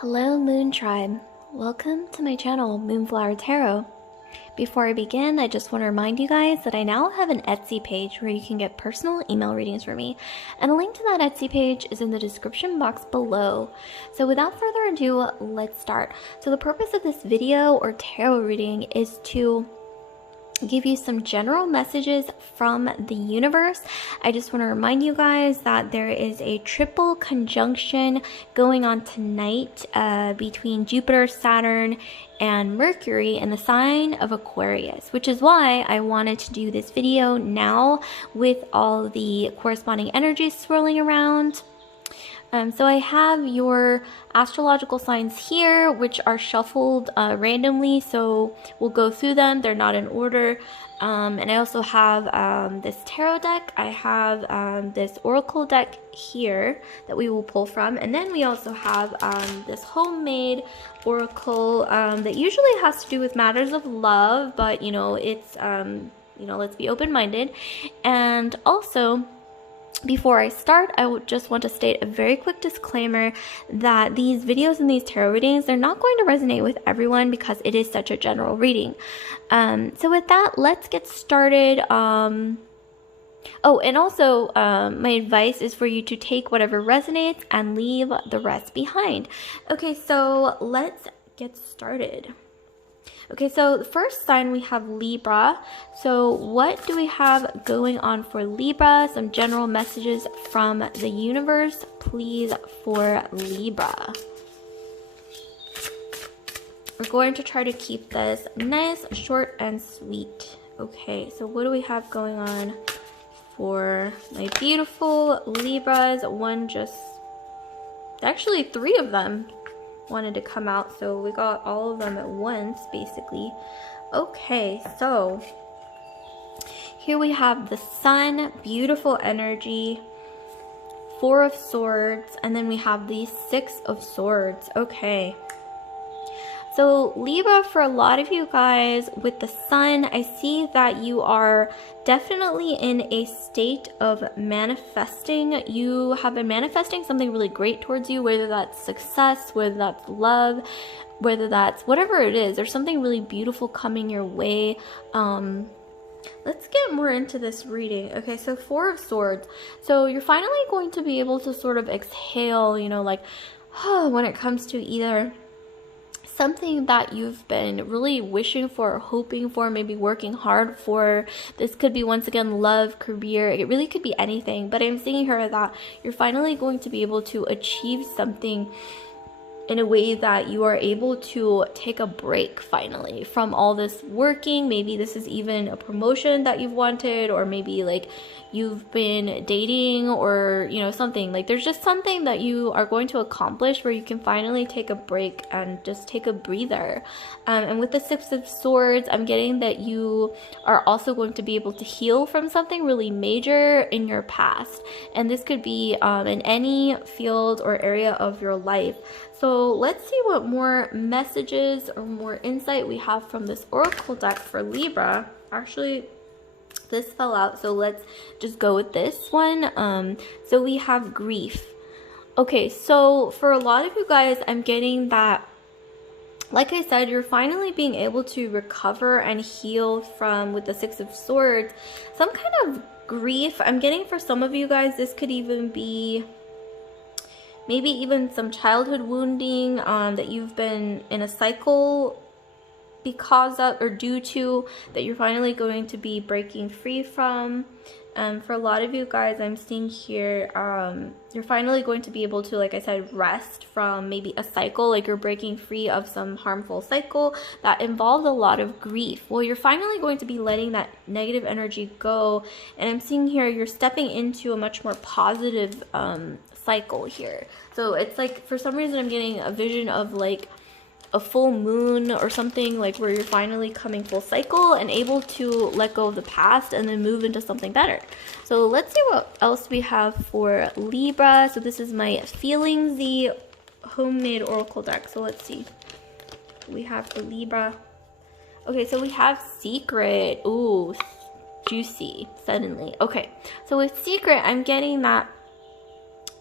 Hello Moon Tribe, welcome to my channel Moonflower Tarot. Before I begin, I just want to remind you guys that I now have an Etsy page where you can get personal email readings from me, and a link to that Etsy page is in the description box below. So without further ado, let's start. So the purpose of this video or tarot reading is to give you some general messages from the universe. I just want to remind you guys that there is a triple conjunction going on tonight between Jupiter, Saturn, and Mercury in the sign of Aquarius, which is why I wanted to do this video now with all the corresponding energies swirling around. So I have your astrological signs here, which are shuffled randomly, so we'll go through them. They're not in order. And I also have this tarot deck. I have this oracle deck here that we will pull from. And then we also have this homemade oracle that usually has to do with matters of love, but you know, it's, let's be open-minded. And also, before I start, I would just want to state a very quick disclaimer that these videos and these tarot readings, they're not going to resonate with everyone because it is such a general reading. So with that, let's get started. Oh, and also my advice is for you to take whatever resonates and leave the rest behind. Okay, so let's get started. Okay, so the first sign we have Libra. So what do we have going on for Libra? Some general messages from the universe, please, for Libra. We're going to try to keep this nice, short, and sweet. Okay, so what do we have going on for my beautiful Libras? Actually 3 of them wanted to come out, so we got all of them at once, basically. Okay, so here we have the Sun, beautiful energy, 4 of Swords, and then we have the 6 of Swords. Okay, so Libra, for a lot of you guys with the Sun, I see that you are definitely in a state of manifesting. You have been manifesting something really great towards you, whether that's success, whether that's love, whether that's whatever it is. There's something really beautiful coming your way. Let's get more into this reading. Okay, so 4 of Swords. So you're finally going to be able to sort of exhale, you know, like when it comes to either something that you've been really wishing for, hoping for, maybe working hard for. This could be, once again, love, career. It really could be anything, but I'm seeing here that you're finally going to be able to achieve something in a way that you are able to take a break finally from all this working. Maybe this is even a promotion that you've wanted, or maybe like you've been dating, or you know, something like there's just something that you are going to accomplish where you can finally take a break and just take a breather. And with the 6 of Swords, I'm getting that you are also going to be able to heal from something really major in your past, and this could be in any field or area of your life. So let's see what more messages or more insight we have from this oracle deck for Libra. Actually, this fell out, so let's just go with this one. So we have grief. Okay, so for a lot of you guys, I'm getting that, like I said, you're finally being able to recover and heal from, with the 6 of Swords, some kind of grief. I'm getting for some of you guys, this could even be maybe even some childhood wounding that you've been in a cycle because of, or due to, that you're finally going to be breaking free from. For a lot of you guys, I'm seeing here, you're finally going to be able to, like I said, rest from maybe a cycle, like you're breaking free of some harmful cycle that involved a lot of grief. Well, you're finally going to be letting that negative energy go, and I'm seeing here you're stepping into a much more positive cycle here. So it's like, for some reason, I'm getting a vision of like a full moon or something, like where you're finally coming full cycle and able to let go of the past and then move into something better. So let's see what else we have for Libra. So this is my Feeling the homemade oracle deck. So let's see what we have for Libra. Okay, so we have Secret. Ooh, juicy suddenly. Okay, so with Secret, I'm getting that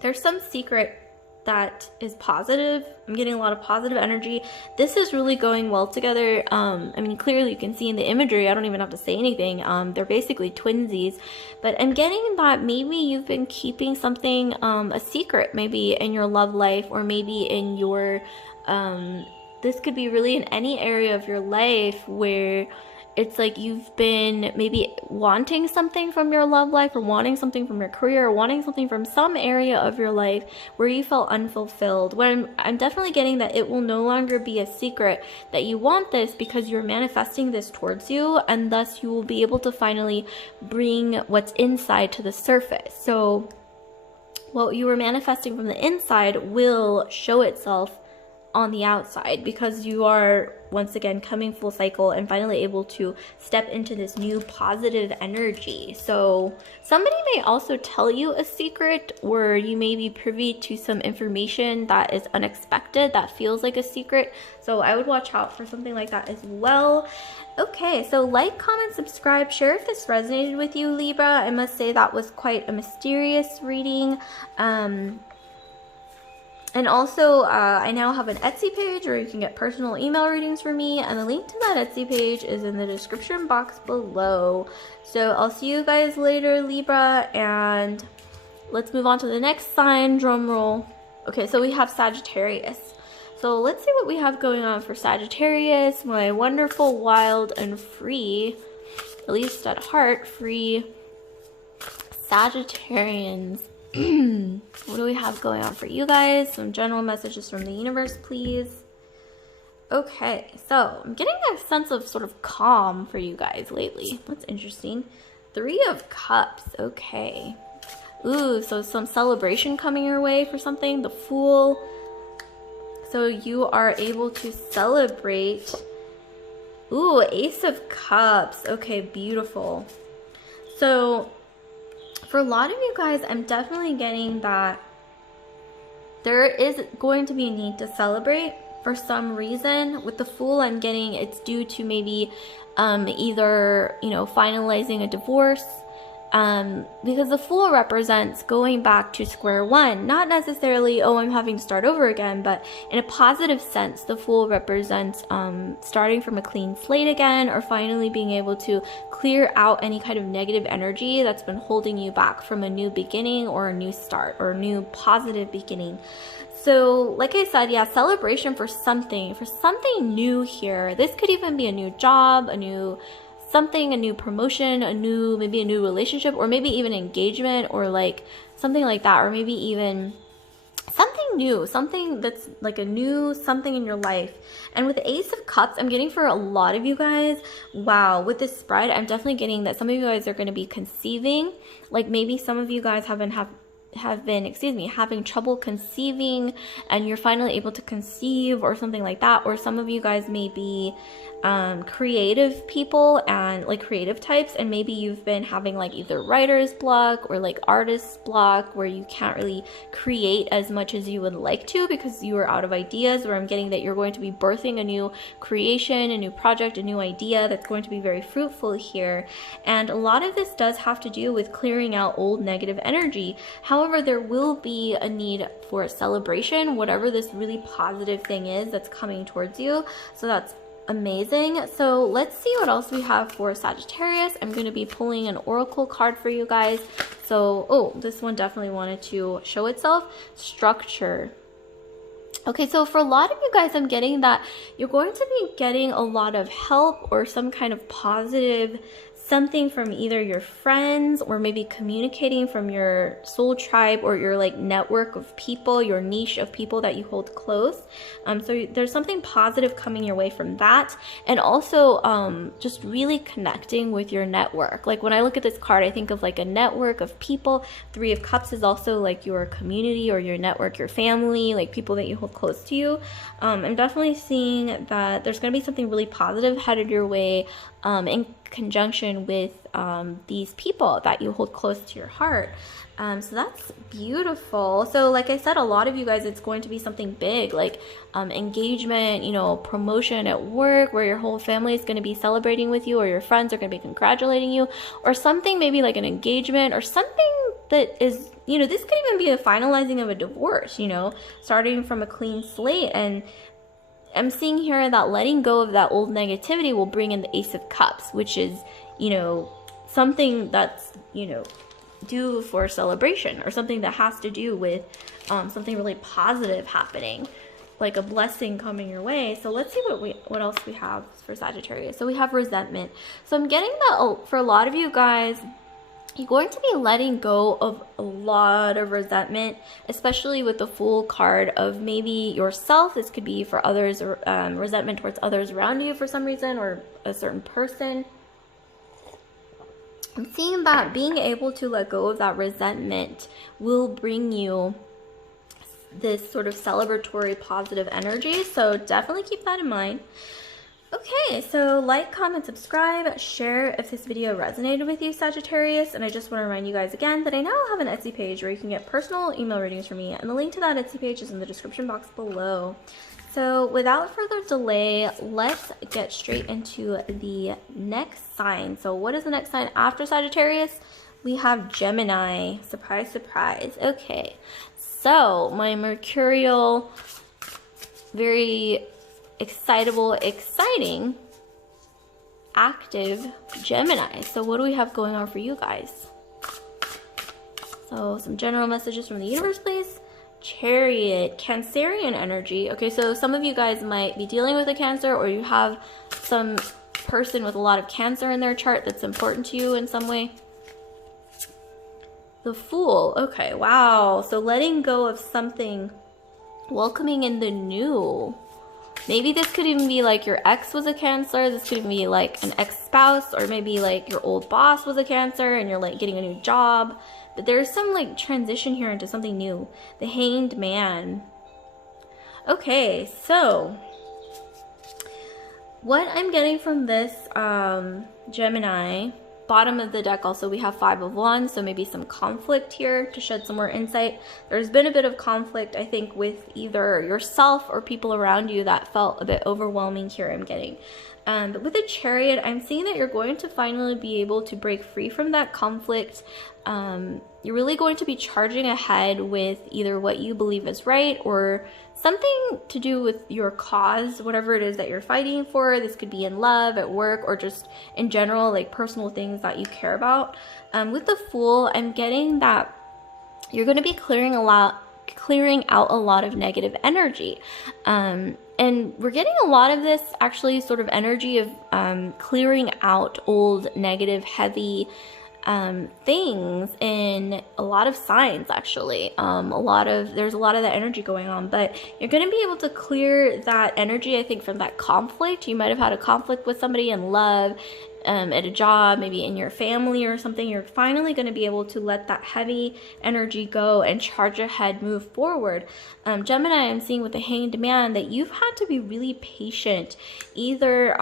there's some secret that is positive. I'm getting a lot of positive energy. This is really going well together. I mean, clearly you can see in the imagery, I don't even have to say anything. They're basically twinsies, but I'm getting that maybe you've been keeping something, a secret, maybe in your love life, or maybe in your, this could be really in any area of your life where it's like you've been maybe wanting something from your love life, or wanting something from your career, or wanting something from some area of your life where you felt unfulfilled. When I'm definitely getting that it will no longer be a secret that you want this, because you're manifesting this towards you, and thus you will be able to finally bring what's inside to the surface. So what you were manifesting from the inside will show itself on the outside, because you are once again coming full cycle and finally able to step into this new positive energy. So somebody may also tell you a secret, or you may be privy to some information that is unexpected, that feels like a secret. So I would watch out for something like that as well. Okay, so like, comment, subscribe, share if this resonated with you, Libra. I must say that was quite a mysterious reading. And also, I now have an Etsy page where you can get personal email readings from me, and the link to that Etsy page is in the description box below. So I'll see you guys later, Libra, and let's move on to the next sign. Drum roll. Okay, so we have Sagittarius. So let's see what we have going on for Sagittarius, my wonderful, wild, and free, at least at heart, free Sagittarians. What do we have going on for you guys? Some general messages from the universe, please. Okay, so I'm getting a sense of sort of calm for you guys lately. That's interesting. 3 of Cups. Okay. Ooh, so some celebration coming your way for something. The Fool. So you are able to celebrate. Ooh, Ace of Cups. Okay, beautiful. So for a lot of you guys, I'm definitely getting that there is going to be a need to celebrate for some reason. With the Fool, I'm getting it's due to maybe either, you know, finalizing a divorce, because the Fool represents going back to square one. Not necessarily, oh, I'm having to start over again, but in a positive sense, the Fool represents starting from a clean slate again, or finally being able to clear out any kind of negative energy that's been holding you back from a new beginning, or a new start, or a new positive beginning. So like I said, yeah, celebration for something new here. This could even be a new job, a new something, a new promotion, maybe a new relationship, or maybe even engagement, or like something like that, or maybe even something new, something that's like a new something in your life. And with the Ace of Cups, I'm getting for a lot of you guys, wow, with this spread, I'm definitely getting that some of you guys are going to be conceiving. Like maybe some of you guys have been having trouble conceiving, and you're finally able to conceive, or something like that. Or some of you guys may be creative people, and like creative types, and maybe you've been having like either writer's block or like artist's block, where you can't really create as much as you would like to because you are out of ideas. Or I'm getting that you're going to be birthing a new creation, a new project, a new idea that's going to be very fruitful here. And a lot of this does have to do with clearing out old negative energy. However, there will be a need for a celebration, whatever this really positive thing is that's coming towards you. So that's amazing. So let's see what else we have for Sagittarius. I'm going to be pulling an oracle card for you guys. So, oh, this one definitely wanted to show itself. Structure. Okay, so for a lot of you guys, I'm getting that you're going to be getting a lot of help, or some kind of positive something from either your friends, or maybe communicating from your soul tribe, or your like network of people, your niche of people that you hold close. So there's something positive coming your way from that. And also just really connecting with your network. Like when I look at this card, I think of like a network of people. 3 of Cups is also like your community, or your network, your family, like people that you hold close to you. I'm definitely seeing that there's going to be something really positive headed your way in conjunction with these people that you hold close to your heart. So that's beautiful. So like I said, a lot of you guys, it's going to be something big, like engagement, you know, promotion at work, where your whole family is going to be celebrating with you, or your friends are going to be congratulating you, or something maybe like an engagement, or something that is, you know, this could even be a finalizing of a divorce, you know, starting from a clean slate. And I'm seeing here that letting go of that old negativity will bring in the Ace of Cups, which is, you know, something that's, you know, due for celebration, or something that has to do with something really positive happening, like a blessing coming your way. So let's see what else we have for Sagittarius. So we have resentment. So I'm getting that for a lot of you guys, you're going to be letting go of a lot of resentment, especially with the Fool card of maybe yourself. This could be for others, or resentment towards others around you for some reason, or a certain person. I'm seeing that being able to let go of that resentment will bring you this sort of celebratory positive energy. So definitely keep that in mind. Okay, so like, comment, subscribe, share if this video resonated with you, Sagittarius. And I just want to remind you guys again that I now have an Etsy page where you can get personal email readings from me, and the link to that Etsy page is in the description box below. So without further delay, let's get straight into the next sign. So what is the next sign after Sagittarius? We have Gemini. Surprise, surprise. Okay, so my mercurial, very excitable, exciting, active Gemini. So what do we have going on for you guys? So some general messages from the universe, please. Chariot, Cancerian energy. Okay, so some of you guys might be dealing with a Cancer, or you have some person with a lot of Cancer in their chart that's important to you in some way. The Fool. Okay, wow. So letting go of something, welcoming in the new. Maybe this could even be like your ex was a Cancer. This could even be like an ex-spouse, or maybe like your old boss was a Cancer and you're like getting a new job. But there's some like transition here into something new. The Hanged Man. Okay, so what I'm getting from this Gemini, bottom of the deck also we have 5 of Wands, so maybe some conflict here to shed some more insight. There's been a bit of conflict, I think, with either yourself or people around you that felt a bit overwhelming here, I'm getting. But with the Chariot, I'm seeing that you're going to finally be able to break free from that conflict. You're really going to be charging ahead with either what you believe is right, or something to do with your cause, whatever it is that you're fighting for. This could be in love, at work, or just in general, like personal things that you care about. With the Fool, I'm getting that you're going to be clearing out a lot of negative energy. And we're getting a lot of this actually sort of energy of clearing out old, negative, heavy things in a lot of signs, actually. There's a lot of that energy going on, but you're going to be able to clear that energy, I think, from that conflict. You might have had a conflict with somebody in love, at a job, maybe in your family or something. You're finally going to be able to let that heavy energy go and charge ahead, move forward. Gemini, I'm seeing with the Hanged Man that you've had to be really patient, either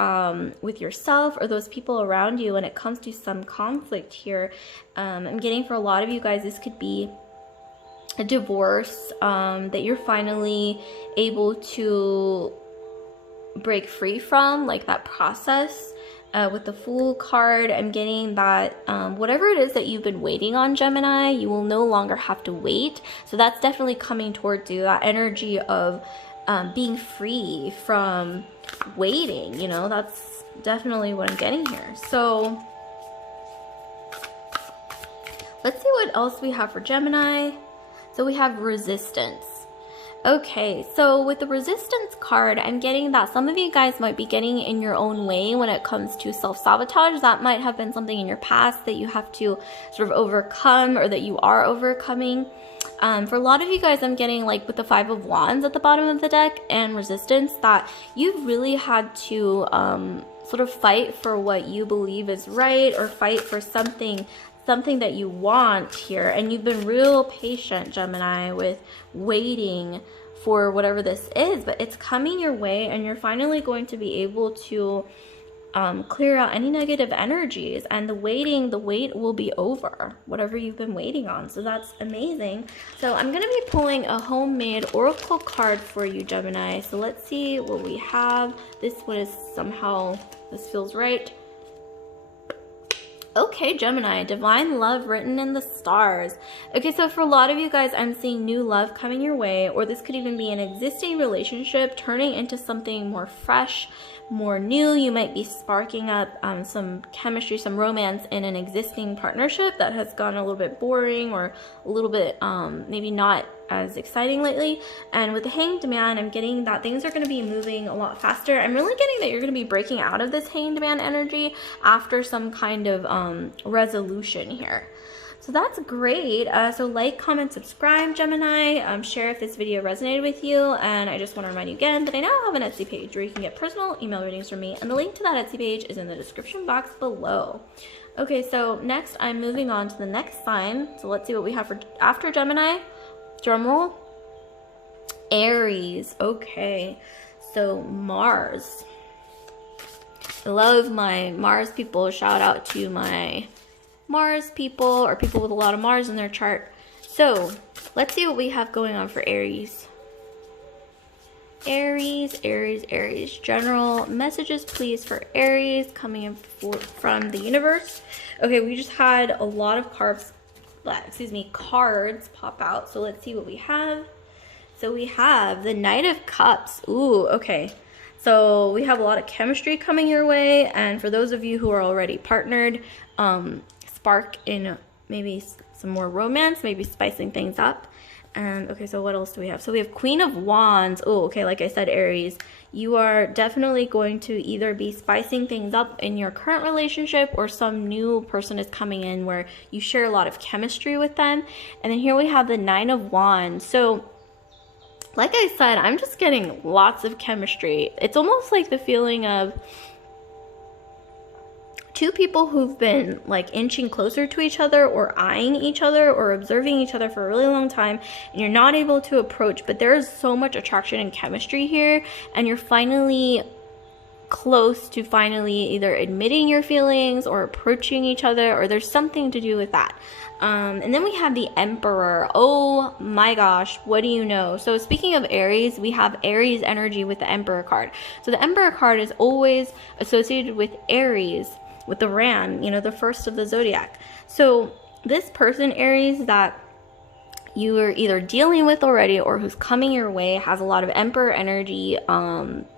with yourself or those people around you when it comes to some conflict here. I'm getting for a lot of you guys, this could be a divorce that you're finally able to break free from, like that process. With the Fool card, I'm getting that whatever it is that you've been waiting on, Gemini, you will no longer have to wait. So that's definitely coming towards you, that energy of being free from waiting, you know, that's definitely what I'm getting here. So let's see what else we have for Gemini. So we have Resistance. Okay, so with the Resistance card, I'm getting that some of you guys might be getting in your own way when it comes to self-sabotage. That might have been something in your past that you have to sort of overcome, or that you are overcoming. For a lot of you guys, I'm getting, like with the 5 of Wands at the bottom of the deck and Resistance, that you've really had to sort of fight for what you believe is right, or fight for something that you want here. And you've been real patient, Gemini, with waiting for whatever this is, but it's coming your way, and you're finally going to be able to clear out any negative energies, and the wait will be over, whatever you've been waiting on. So that's amazing. So I'm going to be pulling a homemade oracle card for you, Gemini. So let's see what we have. This one is somehow, this feels right. Okay, Gemini, divine love written in the stars. Okay, so for a lot of you guys, I'm seeing new love coming your way, or this could even be an existing relationship turning into something more fresh, more new. You might be sparking up some chemistry, some romance in an existing partnership that has gone a little bit boring or a little bit maybe not as exciting lately. And with the Hanged Man, I'm getting that things are going to be moving a lot faster. I'm really getting that you're going to be breaking out of this Hanged Man energy after some kind of resolution here. So that's great. So like, comment, subscribe, Gemini. Share if this video resonated with you. And I just want to remind you again that I now have an Etsy page where you can get personal email readings from me. And the link to that Etsy page is in the description box below. Okay, so next I'm moving on to the next sign. So let's see what we have for after Gemini. Drum roll. Aries. Okay, so Mars. I love my Mars people. Shout out to my Mars people, or people with a lot of Mars in their chart. So let's see what we have going on for Aries. Aries, Aries, Aries. General messages, please, for Aries coming in from the universe. Okay, we just had a lot of cards pop out. So let's see what we have. So we have the Knight of Cups. Ooh, okay. So we have a lot of chemistry coming your way. And for those of you who are already partnered, spark in maybe some more romance, maybe spicing things up. And okay, so what else do we have? So we have Queen of Wands. Oh, okay, like I said, Aries, you are definitely going to either be spicing things up in your current relationship, or some new person is coming in where you share a lot of chemistry with them. And then here we have the Nine of Wands. So like I said, I'm just getting lots of chemistry. It's almost like the feeling of two people who've been like inching closer to each other, or eyeing each other, or observing each other for a really long time, and you're not able to approach, but there is so much attraction and chemistry here, and you're finally close to finally either admitting your feelings or approaching each other, or there's something to do with that. And then we have the Emperor. Oh my gosh, what do you know? So speaking of Aries, we have Aries energy with the Emperor card. So the Emperor card is always associated with Aries, with the ram, you know, the first of the zodiac. So this person, Aries, that you are either dealing with already or who's coming your way, has a lot of Emperor energy.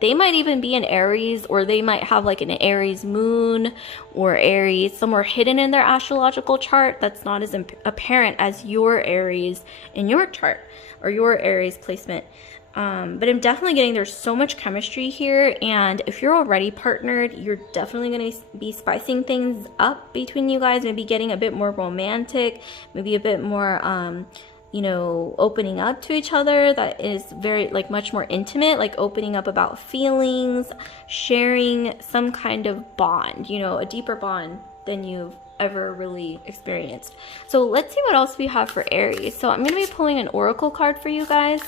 They might even be an Aries, or they might have like an Aries moon or Aries somewhere hidden in their astrological chart that's not as apparent as your Aries in your chart, or your Aries placement. But I'm definitely getting there's so much chemistry here, and if you're already partnered, you're definitely going to be spicing things up between you guys, maybe getting a bit more romantic, maybe a bit more you know, opening up to each other. That is very, like, much more intimate, like opening up about feelings, sharing some kind of bond, you know, a deeper bond than you've ever really experienced. So let's see what else we have for Aries. So I'm going to be pulling an oracle card for you guys.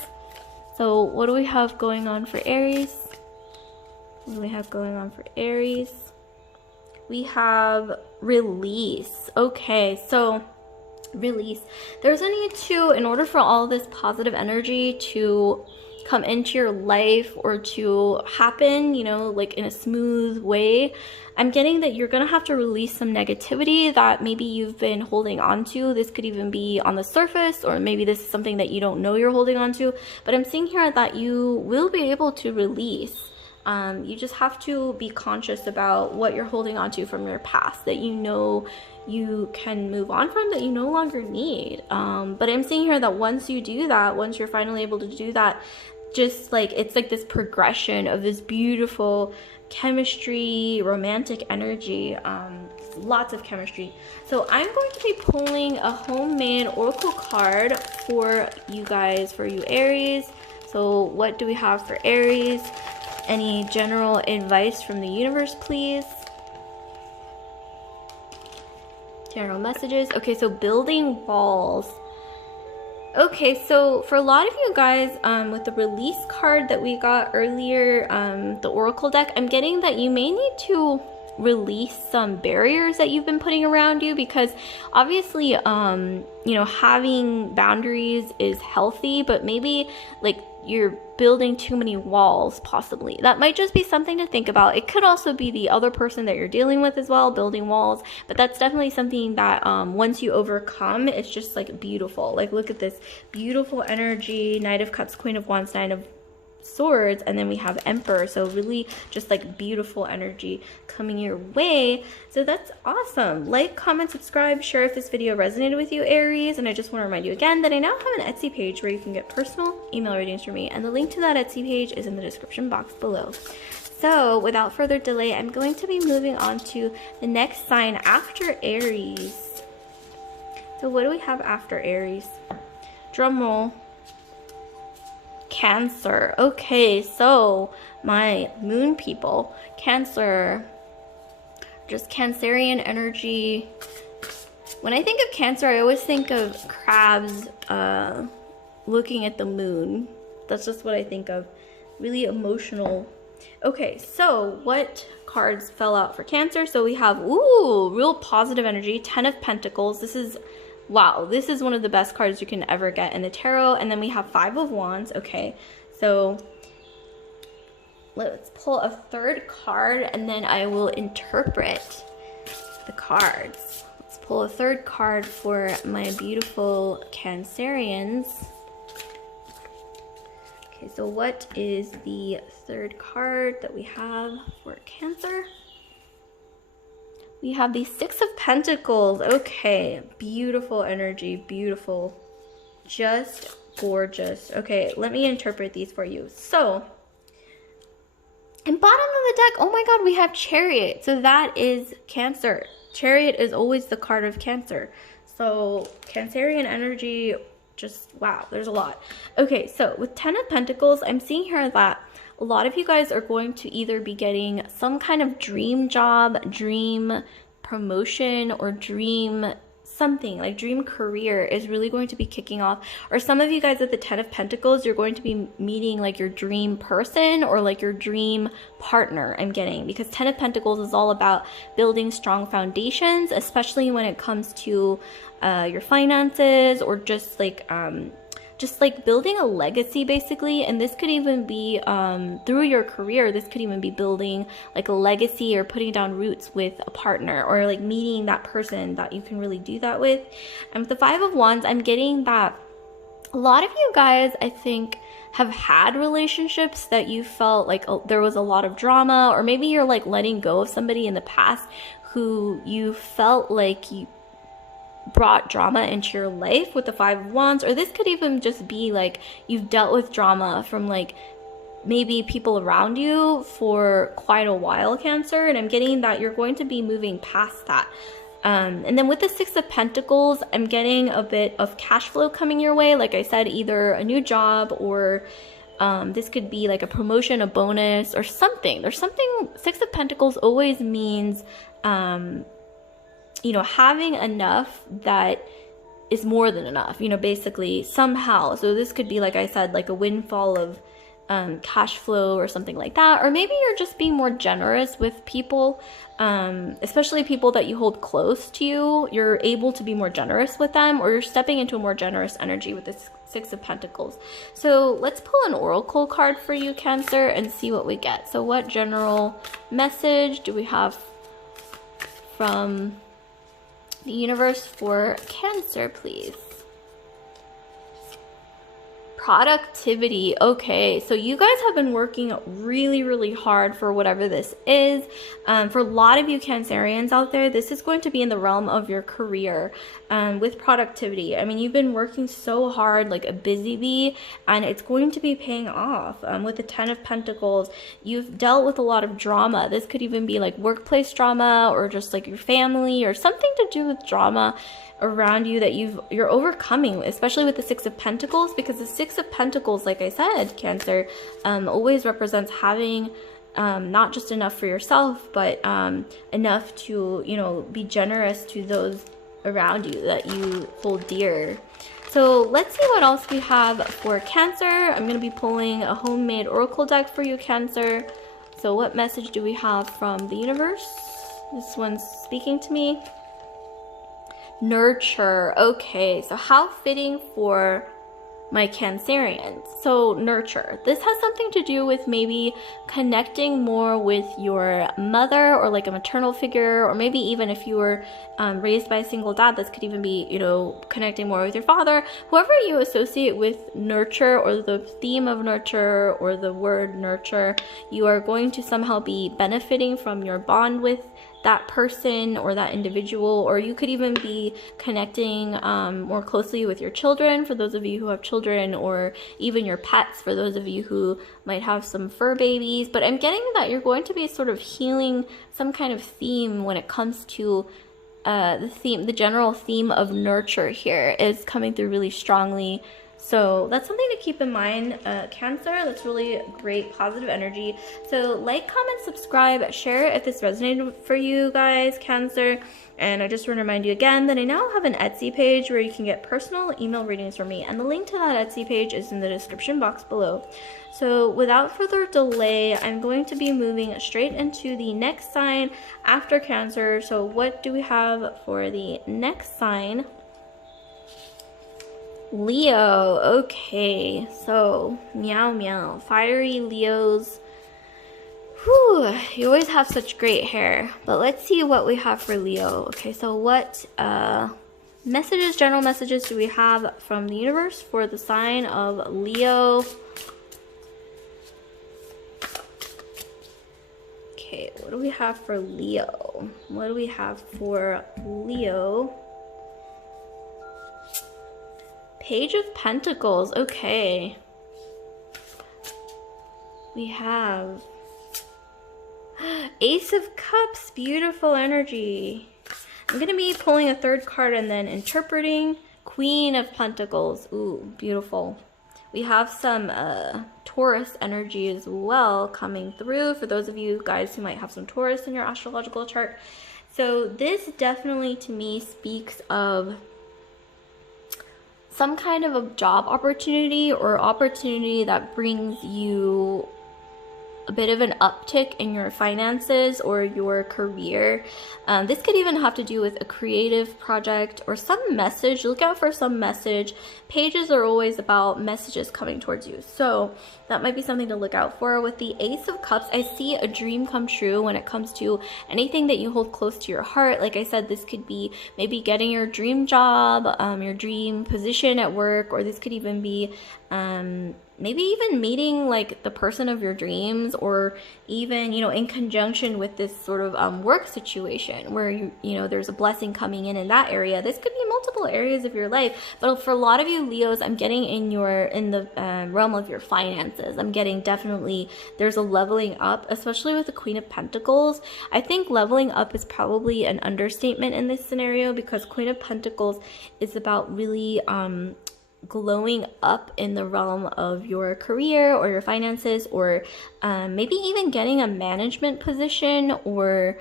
So what do we have going on for Aries? What do we have going on for Aries? We have release. Okay, so release. There's a need to, in order for all this positive energy to come into your life or to happen, you know, like in a smooth way, I'm getting that you're gonna have to release some negativity that maybe you've been holding on to. This could even be on the surface, or maybe this is something that you don't know you're holding on to, but I'm seeing here that you will be able to release. You just have to be conscious about what you're holding on to from your past that you know you can move on from, that you no longer need. But I'm seeing here that once you do that, once you're finally able to do that, just like it's like this progression of this beautiful chemistry, romantic energy, lots of chemistry. So I'm going to be pulling a homemade oracle card for you guys, for you Aries. So what do we have for Aries? Any general advice from the universe, please? General messages. Okay, so building walls. Okay, so for a lot of you guys, with the release card that we got earlier, the oracle deck, I'm getting that you may need to release some barriers that you've been putting around you, because obviously, you know, having boundaries is healthy, but maybe like you're building too many walls, possibly. That might just be something to think about. It could also be the other person that you're dealing with as well, building walls. But that's definitely something that once you overcome, it's just like beautiful. Like look at this beautiful energy, Knight of Cups, Queen of Wands, Nine of Swords, and then we have Emperor. So really just like beautiful energy coming your way. So that's awesome. Like, comment, subscribe, share if this video resonated with you, Aries. And I just want to remind you again that I now have an Etsy page where you can get personal email readings from me, and the link to that Etsy page is in the description box below. So without further delay, I'm going to be moving on to the next sign after Aries. So what do we have after Aries? Drum roll. Cancer. Okay, so my moon people, Cancer, just Cancerian energy. When I think of Cancer, I always think of crabs looking at the moon. That's just what I think of. Really emotional. Okay, so what cards fell out for Cancer? So we have, ooh, real positive energy, 10 of Pentacles. This is, wow, this is one of the best cards you can ever get in the tarot. And then we have 5 of Wands. Okay, so let's pull a third card and then I will interpret the cards. Let's pull a third card for my beautiful Cancerians. Okay, so what is the third card that we have for Cancer? We have the 6 of Pentacles. Okay, beautiful energy, beautiful, just gorgeous. Okay, let me interpret these for you. So, in bottom of the deck, oh my god, we have Chariot. So that is Cancer. Chariot is always the card of Cancer. So, Cancerian energy, just wow, there's a lot. Okay, so with 10 of Pentacles, I'm seeing here that a lot of you guys are going to either be getting some kind of dream job, dream promotion, or dream something, like dream career is really going to be kicking off. Or some of you guys at the 10 of Pentacles, you're going to be meeting like your dream person or like your dream partner, I'm getting, because 10 of Pentacles is all about building strong foundations, especially when it comes to your finances, or just like building a legacy basically. And this could even be through your career. This could even be building like a legacy or putting down roots with a partner, or like meeting that person that you can really do that with. And with the 5 of Wands, I'm getting that a lot of you guys, I think, have had relationships that you felt like there was a lot of drama, or maybe you're like letting go of somebody in the past who you felt like you brought drama into your life with the 5 of Wands. Or this could even just be like you've dealt with drama from like maybe people around you for quite a while, Cancer, and I'm getting that you're going to be moving past that. And then with the 6 of Pentacles, I'm getting a bit of cash flow coming your way. Like I said, either a new job, or this could be like a promotion, a bonus, or something. There's something. 6 of Pentacles always means you know, having enough that is more than enough, you know, basically somehow. So this could be, like I said, like a windfall of cash flow or something like that. Or maybe you're just being more generous with people, especially people that you hold close to you. You're able to be more generous with them, or you're stepping into a more generous energy with this 6 of Pentacles. So let's pull an oracle card for you, Cancer, and see what we get. So what general message do we have from the universe for Cancer, please? Productivity. Okay, so you guys have been working really, really hard for whatever this is. For a lot of you Cancerians out there, this is going to be in the realm of your career with productivity. I mean, you've been working so hard like a busy bee, and it's going to be paying off. With the 10 of Pentacles, you've dealt with a lot of drama. This could even be like workplace drama, or just like your family, or something to do with drama around you that you're overcoming, especially with the 6 of Pentacles, because the 6 of Pentacles, like I said, Cancer, always represents having not just enough for yourself, but enough to, you know, be generous to those around you that you hold dear. So let's see what else we have for Cancer. I'm going to be pulling a homemade oracle deck for you, Cancer. So what message do we have from the universe? This one's speaking to me. Nurture. Okay, so how fitting for my Cancerians. So nurture. This has something to do with maybe connecting more with your mother or like a maternal figure, or maybe even if you were raised by a single dad, this could even be, you know, connecting more with your father. Whoever you associate with nurture or the theme of nurture or the word nurture, you are going to somehow be benefiting from your bond with that person or that individual, or you could even be connecting more closely with your children for those of you who have children, or even your pets for those of you who might have some fur babies. But I'm getting that you're going to be sort of healing some kind of theme when it comes to the general theme of nurture here is coming through really strongly. So that's something to keep in mind, Cancer. That's really great positive energy. So like, comment, subscribe, share if this resonated for you guys, Cancer. And I just want to remind you again that I now have an Etsy page where you can get personal email readings from me, and the link to that Etsy page is in the description box below. So without further delay, I'm going to be moving straight into the next sign after Cancer. So what do we have for the next sign? Leo. Okay, so meow meow, fiery Leos. Whew, you always have such great hair. But let's see what we have for Leo. Okay, so what messages, general messages do we have from the universe for the sign of Leo? Okay, what do we have for Leo? What do we have for Leo? Page of Pentacles. Okay. We have Ace of Cups. Beautiful energy. I'm going to be pulling a third card and then interpreting. Queen of Pentacles. Ooh, beautiful. We have some Taurus energy as well coming through for those of you guys who might have some Taurus in your astrological chart. So this definitely to me speaks of some kind of a job opportunity or opportunity that brings you a bit of an uptick in your finances or your career. This could even have to do with a creative project or some message. Look out for some message. Pages are always about messages coming towards you. So that might be something to look out for. With the Ace of Cups, I see a dream come true when it comes to anything that you hold close to your heart. Like I said, this could be maybe getting your dream job, your dream position at work, or this could even be maybe even meeting like the person of your dreams, or even, you know, in conjunction with this sort of work situation where you know there's a blessing coming in that area. This could be multiple areas of your life, but for a lot of you Leos, I'm getting in the realm of your finances. I'm getting definitely there's a leveling up, especially with the Queen of Pentacles. I think leveling up is probably an understatement in this scenario, because Queen of Pentacles is about really glowing up in the realm of your career or your finances, or maybe even getting a management position, or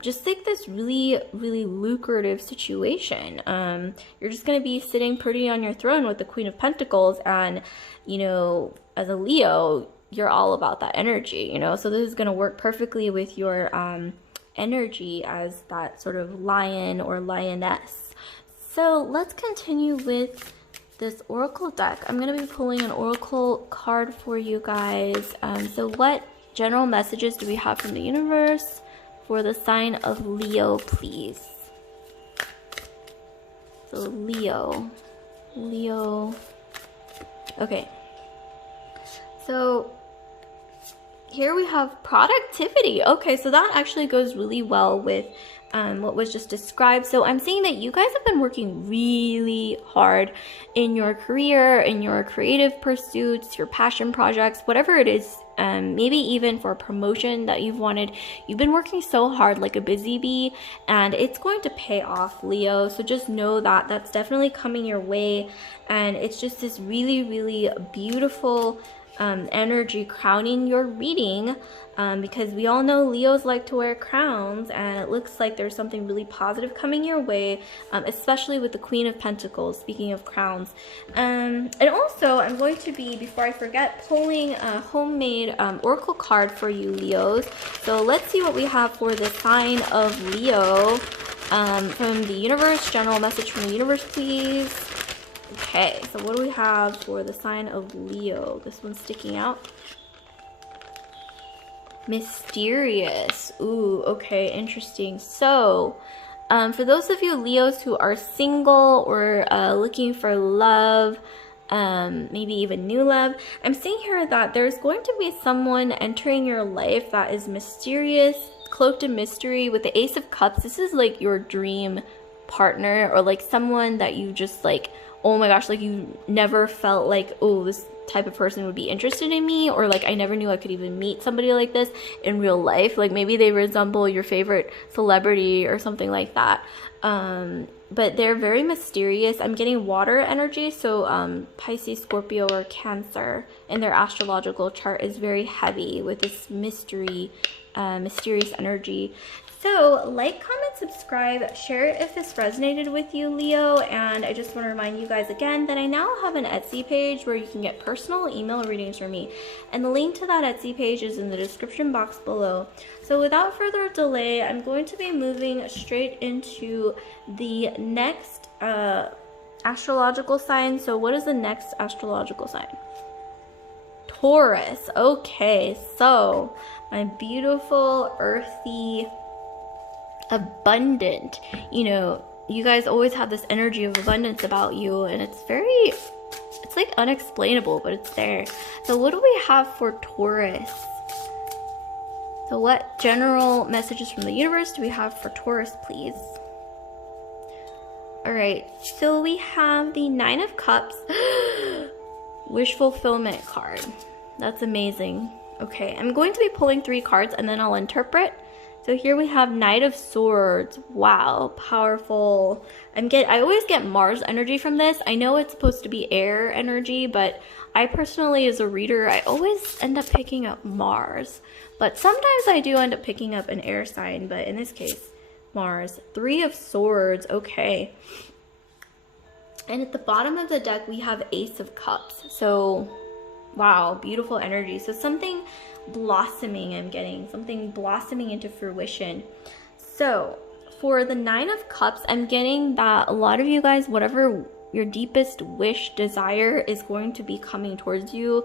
just like this really lucrative situation. You're just going to be sitting pretty on your throne with the Queen of Pentacles, and you know, as a Leo, you're all about that energy, you know, so this is going to work perfectly with your energy as that sort of lion or lioness. So let's continue with this oracle deck. I'm going to be pulling an oracle card for you guys. So what general messages do we have from the universe for the sign of Leo, please? So Leo. Okay. So here we have productivity. Okay, so that actually goes really well with what was just described. So I'm seeing that you guys have been working really hard in your career, in your creative pursuits, your passion projects, whatever it is, maybe even for a promotion that you've wanted. You've been working so hard like a busy bee, and it's going to pay off, Leo. So just know that that's definitely coming your way, and it's just this really beautiful energy crowning your reading, because we all know Leos like to wear crowns, and it looks like there's something really positive coming your way, especially with the Queen of Pentacles, speaking of crowns. And also I'm going to be, before I forget, pulling a homemade oracle card for you Leos. So let's see what we have for the sign of Leo from the universe. General message from the universe, please. Okay, so what do we have for the sign of Leo? This one's sticking out. Mysterious. Ooh, okay, interesting. So, for those of you Leos who are single or looking for love, maybe even new love, I'm seeing here that there's going to be someone entering your life that is mysterious, cloaked in mystery. With the Ace of Cups, this is like your dream partner, or like someone that you just like, oh my gosh, like you never felt like, oh, this type of person would be interested in me, or like I never knew I could even meet somebody like this in real life. Like maybe they resemble your favorite celebrity or something like that. But they're very mysterious. I'm getting water energy, so Pisces, Scorpio, or Cancer in their astrological chart is very heavy with this mystery, mysterious energy. So like, comment, subscribe, share if this resonated with you, Leo. And I just want to remind you guys again that I now have an Etsy page where you can get personal email readings from me, and the link to that Etsy page is in the description box below. So without further delay, I'm going to be moving straight into the next astrological sign. So what is the next astrological sign? Taurus. Okay, so my beautiful, earthy, abundant, you know, you guys always have this energy of abundance about you, and it's like unexplainable, but it's there. So what do we have for Taurus? So what general messages from the universe do we have for Taurus, please? All right, so we have the Nine of Cups. Wish fulfillment card. That's amazing. Okay, I'm going to be pulling 3 cards and then I'll interpret. So here we have Knight of Swords. Wow, powerful. I always get Mars energy from this. I know it's supposed to be air energy, but I personally, as a reader, I always end up picking up Mars. But sometimes I do end up picking up an air sign, but in this case, Mars. 3 of Swords, okay. And at the bottom of the deck, we have Ace of Cups. So, wow, beautiful energy. So something blossoming, I'm getting something blossoming into fruition. So for the Nine of Cups, I'm getting that a lot of you guys, whatever your deepest wish, desire, is going to be coming towards you.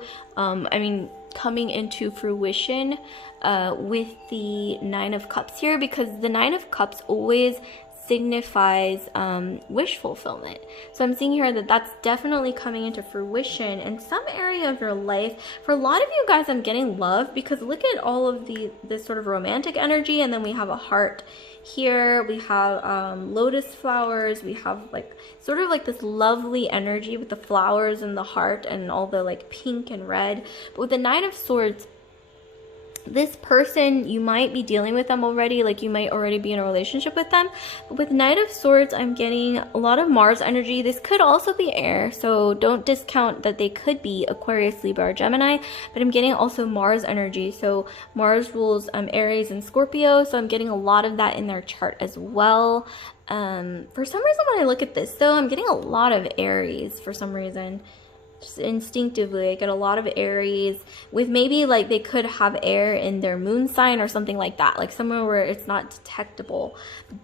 Coming into fruition with the Nine of Cups here, because the Nine of Cups always signifies wish fulfillment. So I'm seeing here that that's definitely coming into fruition in some area of your life. For a lot of you guys, I'm getting love, because look at all of this sort of romantic energy, and then we have a heart here, we have lotus flowers, we have like sort of like this lovely energy with the flowers and the heart and all the like pink and red. But with the Nine of Swords, this person, you might be dealing with them already, like you might already be in a relationship with them. But with Knight of Swords, I'm getting a lot of Mars energy. This could also be air, so don't discount that they could be Aquarius, Libra, or Gemini, but I'm getting also Mars energy. So Mars rules Aries and Scorpio, so I'm getting a lot of that in their chart as well. For some reason, when I look at this though, I'm getting a lot of Aries for some reason. Just instinctively, I get a lot of Aries, with maybe like they could have air in their moon sign or something like that, like somewhere where it's not detectable.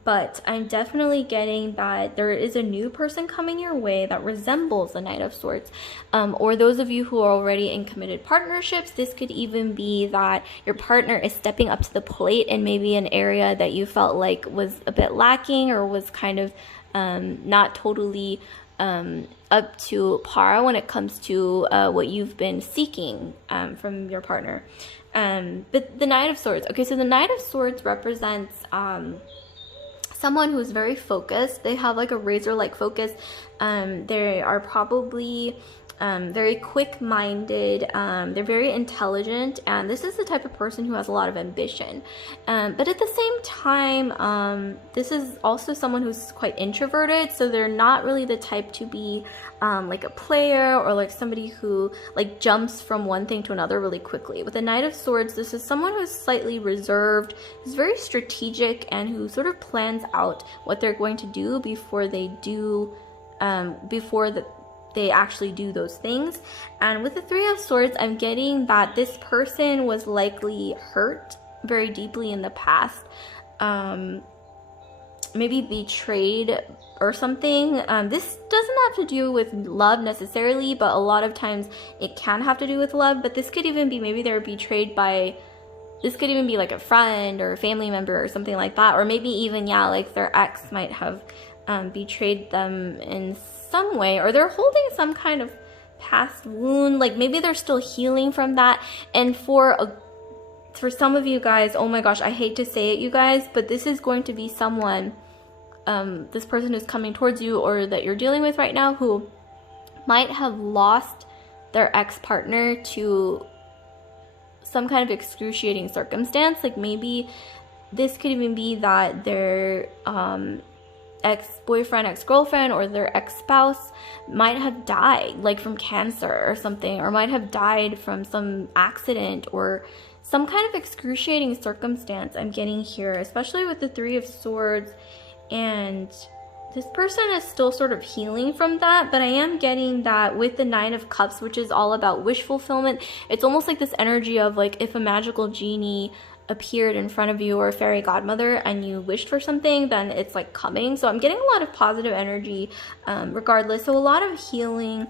But I'm definitely getting that there is a new person coming your way that resembles the Knight of Swords. Or those of you who are already in committed partnerships, this could even be that your partner is stepping up to the plate in maybe an area that you felt like was a bit lacking, or was kind of not totally up to par when it comes to what you've been seeking from your partner. But the Knight of Swords, okay, so the Knight of Swords represents someone who's very focused. They have like a razor-like focus. They are probably very quick-minded, they're very intelligent, and this is the type of person who has a lot of ambition. But at the same time, this is also someone who's quite introverted, so they're not really the type to be like a player, or like somebody who like jumps from one thing to another really quickly. With the Knight of Swords, this is someone who's slightly reserved, who's very strategic, and who sort of plans out what they're going to do before they do, they actually do those things. And with the Three of Swords, I'm getting that this person was likely hurt very deeply in the past. maybe betrayed or something. This doesn't have to do with love necessarily, but a lot of times it can have to do with love. But this could even be, maybe they're betrayed by, this could even be like a friend or a family member or something like that. Or maybe even, yeah, like their ex might have betrayed them in some way, or they're holding some kind of past wound. Like maybe they're still healing from that. And for some of you guys, oh my gosh, I hate to say it, you guys, but this is going to be someone, this person who's coming towards you or that you're dealing with right now, who might have lost their ex-partner to some kind of excruciating circumstance. Like maybe this could even be that their ex-boyfriend, ex-girlfriend, or their ex-spouse might have died, like from cancer or something, or might have died from some accident or some kind of excruciating circumstance I'm getting here, especially with the Three of Swords. And this person is still sort of healing from that, but I am getting that with the Nine of Cups, which is all about wish fulfillment. It's almost like this energy of like if a magical genie appeared in front of you, or a fairy godmother, and you wished for something, then it's like coming. So I'm getting a lot of positive energy regardless. So a lot of healing.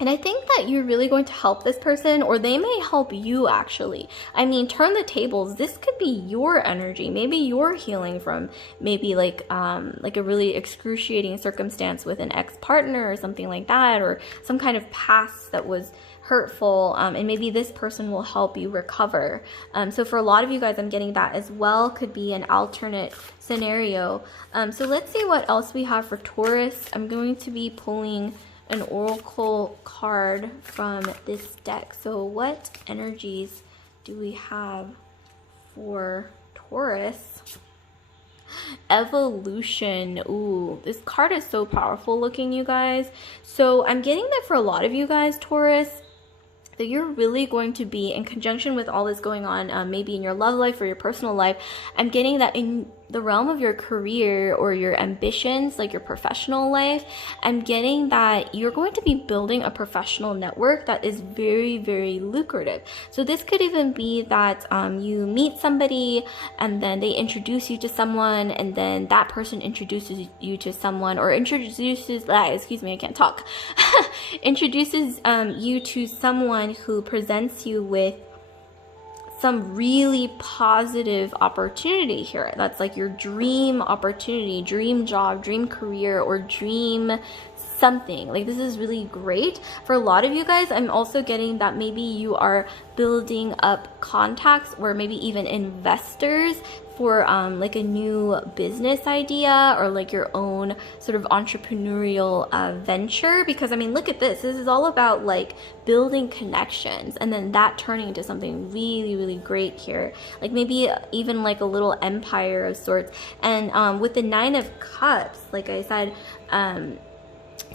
And I think that you're really going to help this person, or they may help you actually. I mean, turn the tables. This could be your energy. Maybe you're healing from maybe like a really excruciating circumstance with an ex-partner or something like that, or some kind of past that was hurtful, and maybe this person will help you recover. So for a lot of you guys, I'm getting that as well. Could be an alternate scenario. So let's see what else we have for Taurus. I'm going to be pulling an oracle card from this deck. So what energies do we have for Taurus? Evolution. Ooh, this card is so powerful looking, you guys. So I'm getting that for a lot of you guys, Taurus, that you're really going to be in conjunction with all this going on, maybe in your love life or your personal life. I'm getting that in the realm of your career or your ambitions, like your professional life, I'm getting that you're going to be building a professional network that is very, very lucrative. So this could even be that you meet somebody and then they introduce you to someone, and then that person introduces you to someone, or introduces you to someone who presents you with some really positive opportunity here. That's like your dream opportunity, dream job, dream career, or dream something. Like this is really great. For a lot of you guys, I'm also getting that maybe you are building up contacts or maybe even investors for like a new business idea, or like your own sort of entrepreneurial venture. Because I mean, look at this. This is all about like building connections and then that turning into something really, really great here. Like maybe even like a little empire of sorts. And with the Nine of Cups, like I said,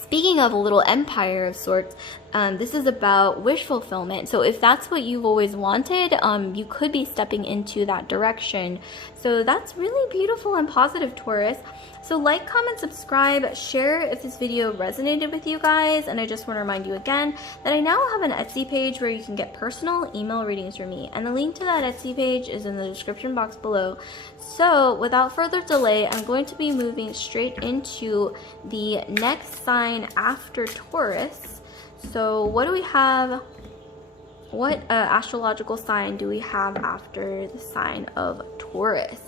speaking of a little empire of sorts, this is about wish fulfillment. So if that's what you've always wanted, you could be stepping into that direction. So that's really beautiful and positive, Taurus. So like, comment, subscribe, share if this video resonated with you guys. And I just want to remind you again that I now have an Etsy page where you can get personal email readings from me. And the link to that Etsy page is in the description box below. So without further delay, I'm going to be moving straight into the next sign after Taurus. So what do we have? What astrological sign do we have after the sign of Taurus?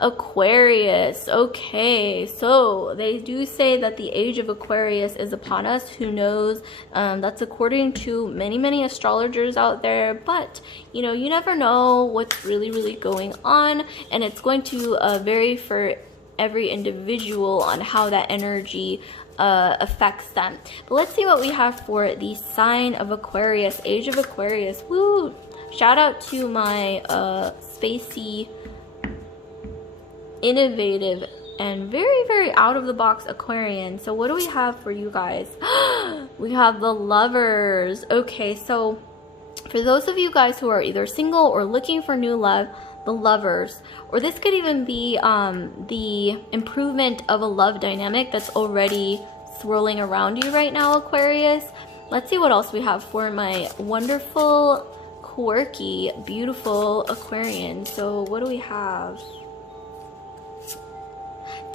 Aquarius. Okay, so they do say that the age of Aquarius is upon us. Who knows? That's according to many astrologers out there, but you know, you never know what's really going on, and it's going to vary for every individual on how that energy affects them. But let's see what we have for the sign of Aquarius, age of Aquarius. Woo! Shout out to my spacey, innovative, and very out of the box Aquarian. So what do we have for you guys? We have the Lovers. Okay, so for those of you guys who are either single or looking for new love, the Lovers, or this could even be the improvement of a love dynamic that's already swirling around you right now, Aquarius. Let's see what else we have for my wonderful, quirky, beautiful Aquarian. So what do we have?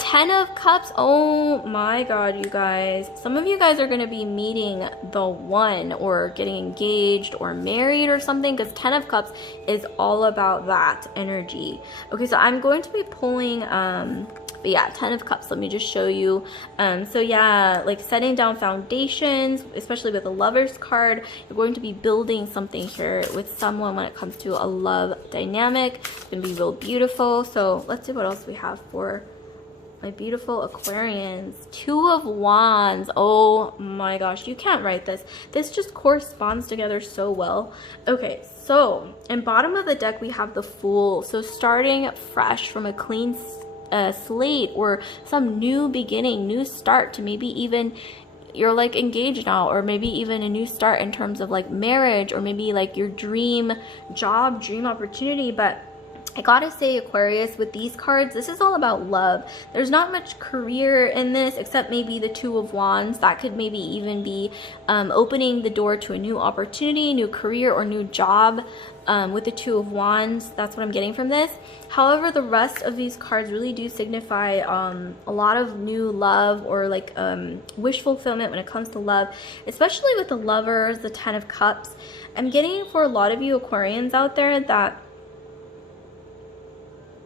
Ten of Cups. Oh my god, you guys. Some of you guys are going to be meeting the one or getting engaged or married or something, because Ten of Cups is all about that energy. Okay, so I'm going to be pulling but yeah, Ten of Cups, let me just show you. So yeah, like setting down foundations, especially with the Lover's card. You're going to be building something here with someone when it comes to a love dynamic. It's going to be real beautiful. So let's see what else we have for my beautiful Aquarians. Two of Wands. Oh my gosh, you can't write this. This just corresponds together so well. Okay, so in bottom of the deck, we have the Fool. So starting fresh from a clean slate or some new beginning, new start, to maybe even you're like engaged now, or maybe even a new start in terms of like marriage, or maybe like your dream job, dream opportunity. But I gotta say, Aquarius, with these cards, this is all about love. There's not much career in this, except maybe the Two of Wands. That could maybe even be opening the door to a new opportunity, new career, or new job. With the Two of Wands, that's what I'm getting from this. However, the rest of these cards really do signify a lot of new love, or like wish fulfillment when it comes to love, especially with the Lovers, the Ten of Cups. I'm getting for a lot of you Aquarians out there that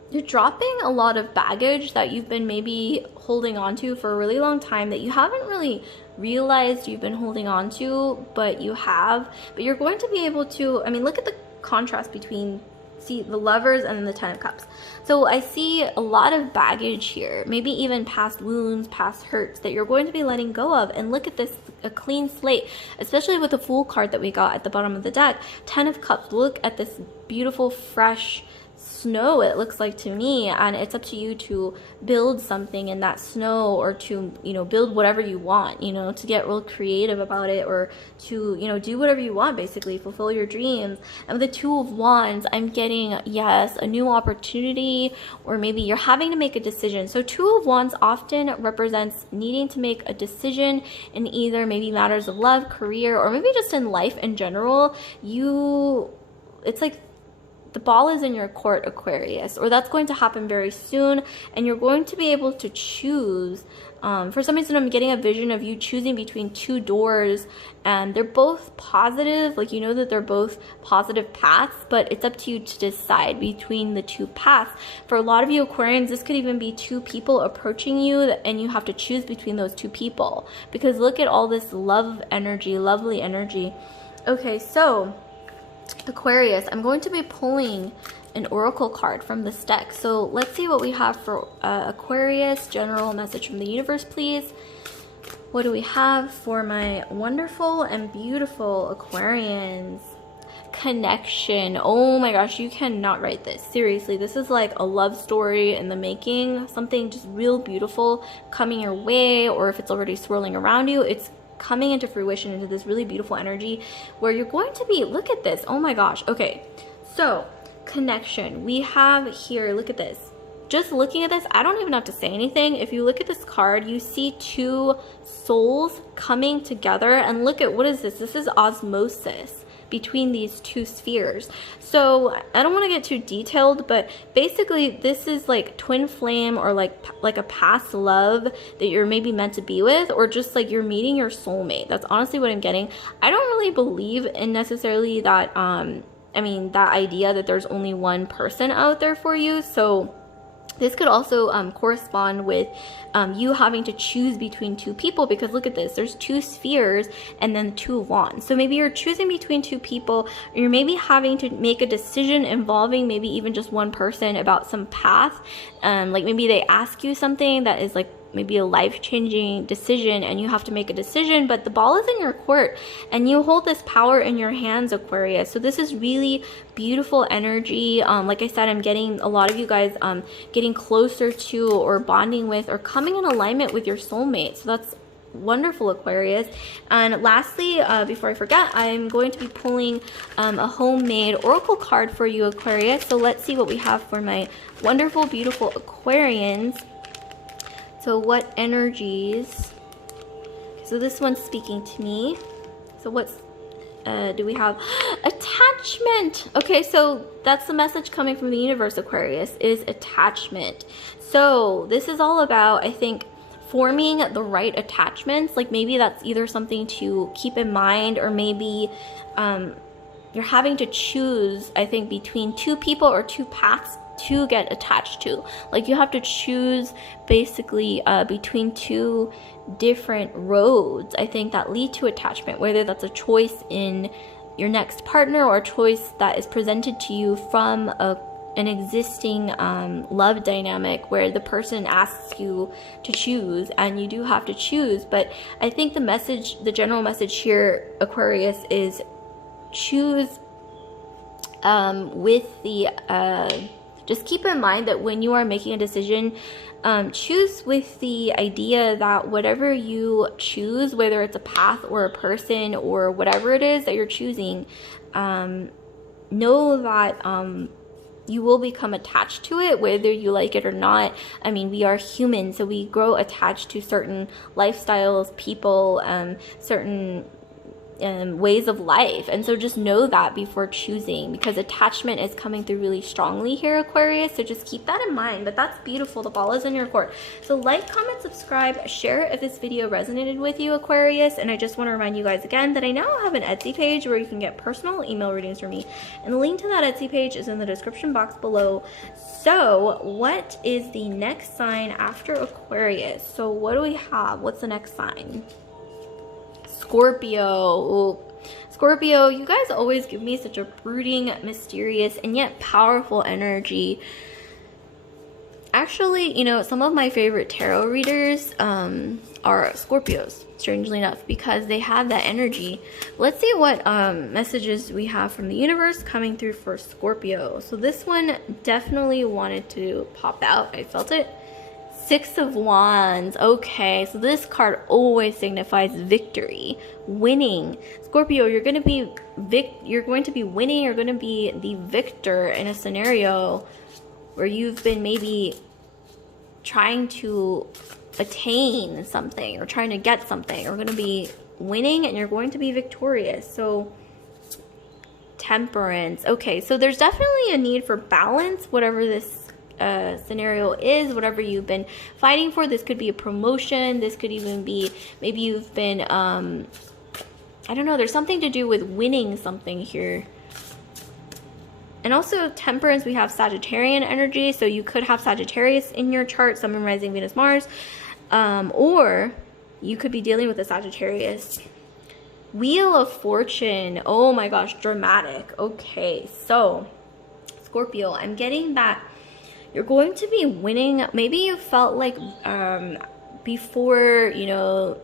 you're dropping a lot of baggage that you've been maybe holding on to for a really long time, that you haven't really realized you've been holding on to, but you have. But you're going to be able to, I mean, look at the contrast between, see, the Lovers and then the Ten of Cups. So I see a lot of baggage here, maybe even past wounds, past hurts that you're going to be letting go of. And look at this, a clean slate, especially with the Fool card that we got at the bottom of the deck. Ten of Cups, look at this beautiful, fresh snow, it looks like to me, and it's up to you to build something in that snow, or to, you know, build whatever you want, you know, to get real creative about it, or to, you know, do whatever you want, basically fulfill your dreams. And with the Two of Wands, I'm getting, yes, a new opportunity, or maybe you're having to make a decision. So Two of Wands often represents needing to make a decision in either maybe matters of love, career, or maybe just in life in general. It's like the ball is in your court, Aquarius, or that's going to happen very soon, and you're going to be able to choose. For some reason, I'm getting a vision of you choosing between two doors, and they're both positive, like, you know that they're both positive paths, but it's up to you to decide between the two paths. For a lot of you Aquarians, this could even be two people approaching you, and you have to choose between those two people, because look at all this love energy, lovely energy. Okay, so Aquarius, I'm going to be pulling an oracle card from this deck. So let's see what we have for Aquarius. General message from the universe, please. What do we have for my wonderful and beautiful Aquarians? Connection. Oh my gosh, you cannot write this. Seriously, this is like a love story in the making. Something just real beautiful coming your way, or if it's already swirling around you, it's coming into fruition, into this really beautiful energy where you're going to be, look at this, oh my gosh. Okay, so connection, we have here, look at this. Just looking at this, I don't even have to say anything. If you look at this card, you see two souls coming together, and look at, what is this? This is osmosis between these two spheres. So I don't want to get too detailed, but basically this is like twin flame, or like a past love that you're maybe meant to be with, or just like you're meeting your soulmate. That's honestly what I'm getting. I don't really believe in necessarily that I mean, that idea that there's only one person out there for you. So this could also correspond with you having to choose between two people, because look at this, there's two spheres and then Two of Wands. So maybe you're choosing between two people, or you're maybe having to make a decision involving maybe even just one person about some path. Like maybe they ask you something that is like maybe a life-changing decision, and you have to make a decision, but the ball is in your court and you hold this power in your hands, Aquarius. So this is really beautiful energy. Like I said, I'm getting a lot of you guys getting closer to, or bonding with, or coming in alignment with your soulmate. So that's wonderful, Aquarius. And lastly, before I forget, I'm going to be pulling a homemade oracle card for you, Aquarius. So let's see what we have for my wonderful, beautiful Aquarians. So what energies? So this one's speaking to me. So what's do we have? Attachment. Okay, so that's the message coming from the universe, Aquarius, is attachment. So this is all about, I think, forming the right attachments. Like maybe that's either something to keep in mind, or maybe you're having to choose, I think, between two people or two paths to get attached to. Like you have to choose basically between two different roads, I think, that lead to attachment, whether that's a choice in your next partner or a choice that is presented to you from an existing love dynamic where the person asks you to choose and you do have to choose. But I think the message, the general message here, Aquarius, is choose with the just keep in mind that when you are making a decision, choose with the idea that whatever you choose, whether it's a path or a person or whatever it is that you're choosing, know that you will become attached to it, whether you like it or not. I mean, we are human, so we grow attached to certain lifestyles, people, certain ways of life. And so just know that before choosing, because attachment is coming through really strongly here, Aquarius. So just keep that in mind. But that's beautiful. The ball is in your court. So like, comment, subscribe, share if this video resonated with you, Aquarius. And I just want to remind you guys again that I now have an Etsy page where you can get personal email readings from me. And the link to that Etsy page is in the description box below. So what is the next sign after Aquarius? So what do we have? What's the next sign? Scorpio. Scorpio, you guys always give me such a brooding, mysterious, and yet powerful energy. Actually, you know, some of my favorite tarot readers are Scorpios, strangely enough, because they have that energy. Let's see what messages we have from the universe coming through for Scorpio. So this one definitely wanted to pop out. I felt it. Six of Wands. Okay, so this card always signifies victory, winning. Scorpio, you're going to be winning. You're going to be the victor in a scenario where you've been maybe trying to attain something or trying to get something. You're going to be winning and you're going to be victorious. So Temperance. Okay, so there's definitely a need for balance, whatever this scenario is, whatever you've been fighting for. This could be a promotion. This could even be, maybe you've been I don't know, there's something to do with winning something here. And also Temperance, we have Sagittarian energy, so you could have Sagittarius in your chart, Sun, Moon, Rising, Venus, Mars, or you could be dealing with a Sagittarius. Wheel of Fortune. Oh my gosh, dramatic. Okay, so Scorpio, I'm getting that you're going to be winning. Maybe you felt like before, you know,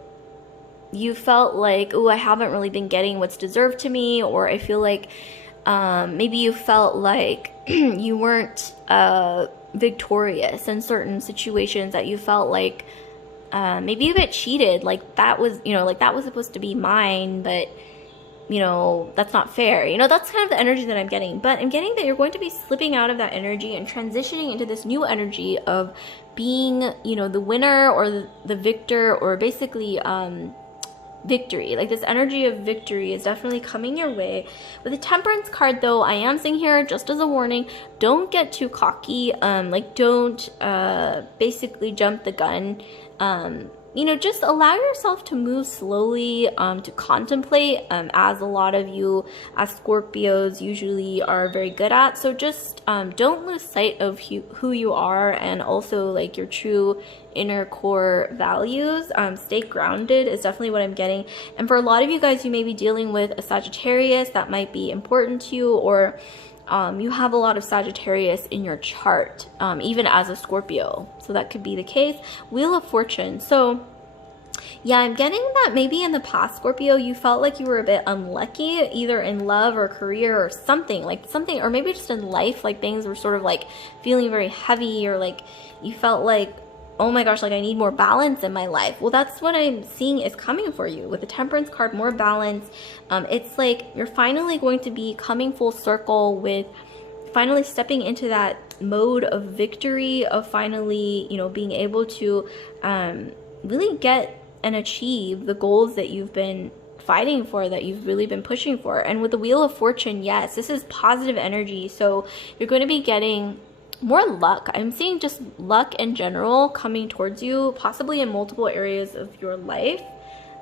you felt like, oh, I haven't really been getting what's deserved to me, or I feel like maybe you felt like you weren't victorious in certain situations, that you felt like maybe you get cheated, like that was, you know, like that was supposed to be mine, but you know, that's not fair. You know, that's kind of the energy that I'm getting. But I'm getting that you're going to be slipping out of that energy and transitioning into this new energy of being, you know, the winner or the victor, or basically victory. Like this energy of victory is definitely coming your way. With the Temperance card though, I am saying here, just as a warning, don't get too cocky. Like don't basically jump the gun. You know, just allow yourself to move slowly, to contemplate, as a lot of you as Scorpios usually are very good at. So just don't lose sight of who you are, and also like your true inner core values. Stay grounded is definitely what I'm getting. And for a lot of you guys, you may be dealing with a Sagittarius that might be important to you, or you have a lot of Sagittarius in your chart, even as a Scorpio. So that could be the case. Wheel of Fortune. So yeah, I'm getting that maybe in the past, Scorpio, you felt like you were a bit unlucky, either in love or career or something, or maybe just in life, like things were sort of like feeling very heavy, or like you felt like, oh my gosh, like I need more balance in my life. Well, that's what I'm seeing is coming for you with the Temperance card, more balance. It's like you're finally going to be coming full circle with finally stepping into that mode of victory, of finally, you know, being able to really get and achieve the goals that you've been fighting for, that you've really been pushing for. And with the Wheel of Fortune, yes, this is positive energy. So you're going to be getting more luck. I'm seeing just luck in general coming towards you, possibly in multiple areas of your life,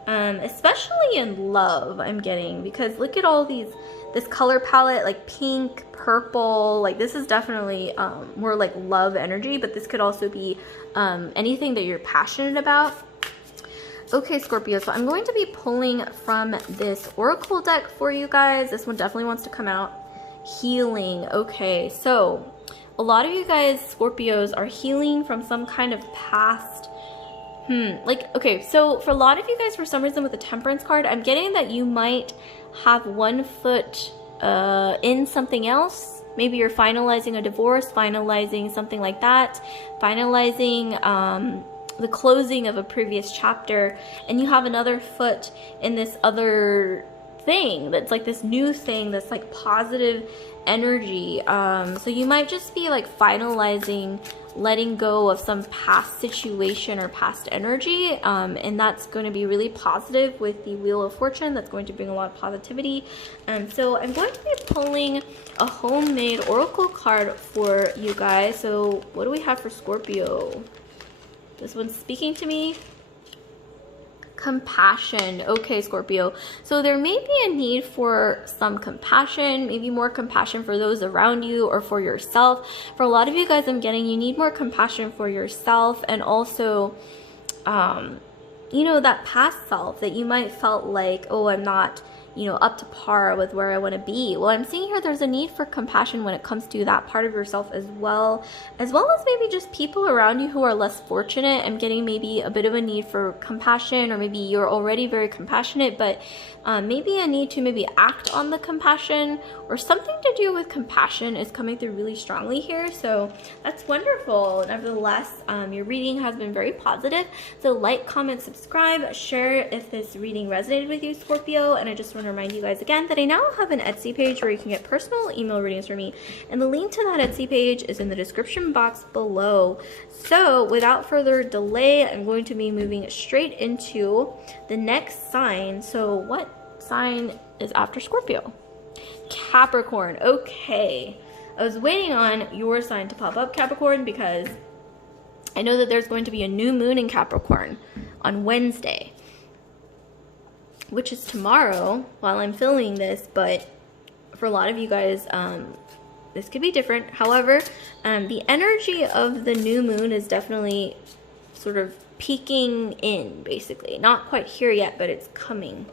especially in love, I'm getting, because look at all this color palette, like pink, purple, like this is definitely more like love energy, but this could also be anything that you're passionate about. Okay, Scorpio, so I'm going to be pulling from this oracle deck for you guys. This one definitely wants to come out. Healing. Okay, so a lot of you guys, Scorpios, are healing from some kind of past, like, okay, so for a lot of you guys, for some reason with the Temperance card, I'm getting that you might have one foot in something else. Maybe you're finalizing a divorce, finalizing something like that, finalizing the closing of a previous chapter, and you have another foot in this other thing that's like this new thing that's like positive energy. So you might just be like finalizing, letting go of some past situation or past energy, and that's going to be really positive with the Wheel of Fortune. That's going to bring a lot of positivity. So I'm going to be pulling a homemade oracle card for you guys. So what do we have for Scorpio? This one's speaking to me. Compassion. Okay, Scorpio. So there may be a need for some compassion, maybe more compassion for those around you or for yourself. For a lot of you guys, I'm getting you need more compassion for yourself, and also, you know, that past self that you might felt like, oh, I'm not, you know, up to par with where I want to be. Well, I'm seeing here there's a need for compassion when it comes to that part of yourself as well as maybe just people around you who are less fortunate. I'm getting maybe a bit of a need for compassion, or maybe you're already very compassionate, but maybe a need to maybe act on the compassion, or something to do with compassion is coming through really strongly here. So that's wonderful. Nevertheless, your reading has been very positive. So like, comment, subscribe, share if this reading resonated with you, Scorpio. And I just want to remind you guys again that I now have an Etsy page where you can get personal email readings from me, and the link to that Etsy page is in the description box below. So without further delay, I'm going to be moving straight into the next sign. So what sign is after Scorpio? Capricorn. Okay, I was waiting on your sign to pop up, Capricorn, because I know that there's going to be a new moon in Capricorn on Wednesday, which is tomorrow while I'm filming this, but for a lot of you guys, this could be different. However, the energy of the new moon is definitely sort of peeking in, basically. Not quite here yet, but it's coming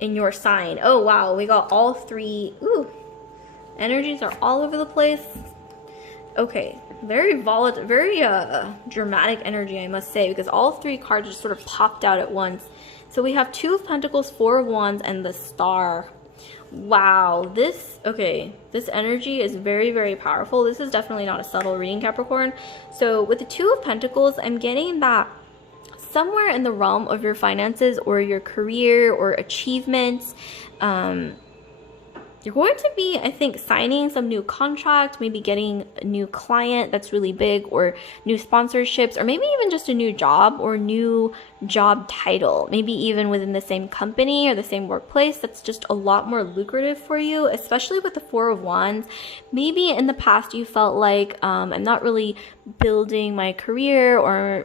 in your sign. Oh, wow, we got all three. Ooh, energies are all over the place. Okay, very volatile, very dramatic energy, I must say, because all three cards just sort of popped out at once. So we have Two of Pentacles, Four of Wands, and the Star. Wow, this energy is very, very powerful. This is definitely not a subtle reading, Capricorn. So with the Two of Pentacles, I'm getting that somewhere in the realm of your finances or your career or achievements, you're going to be, I think, signing some new contract, maybe getting a new client that's really big, or new sponsorships, or maybe even just a new job or new job title, maybe even within the same company or the same workplace that's just a lot more lucrative for you, especially with the Four of Wands. Maybe in the past you felt like I'm not really building my career or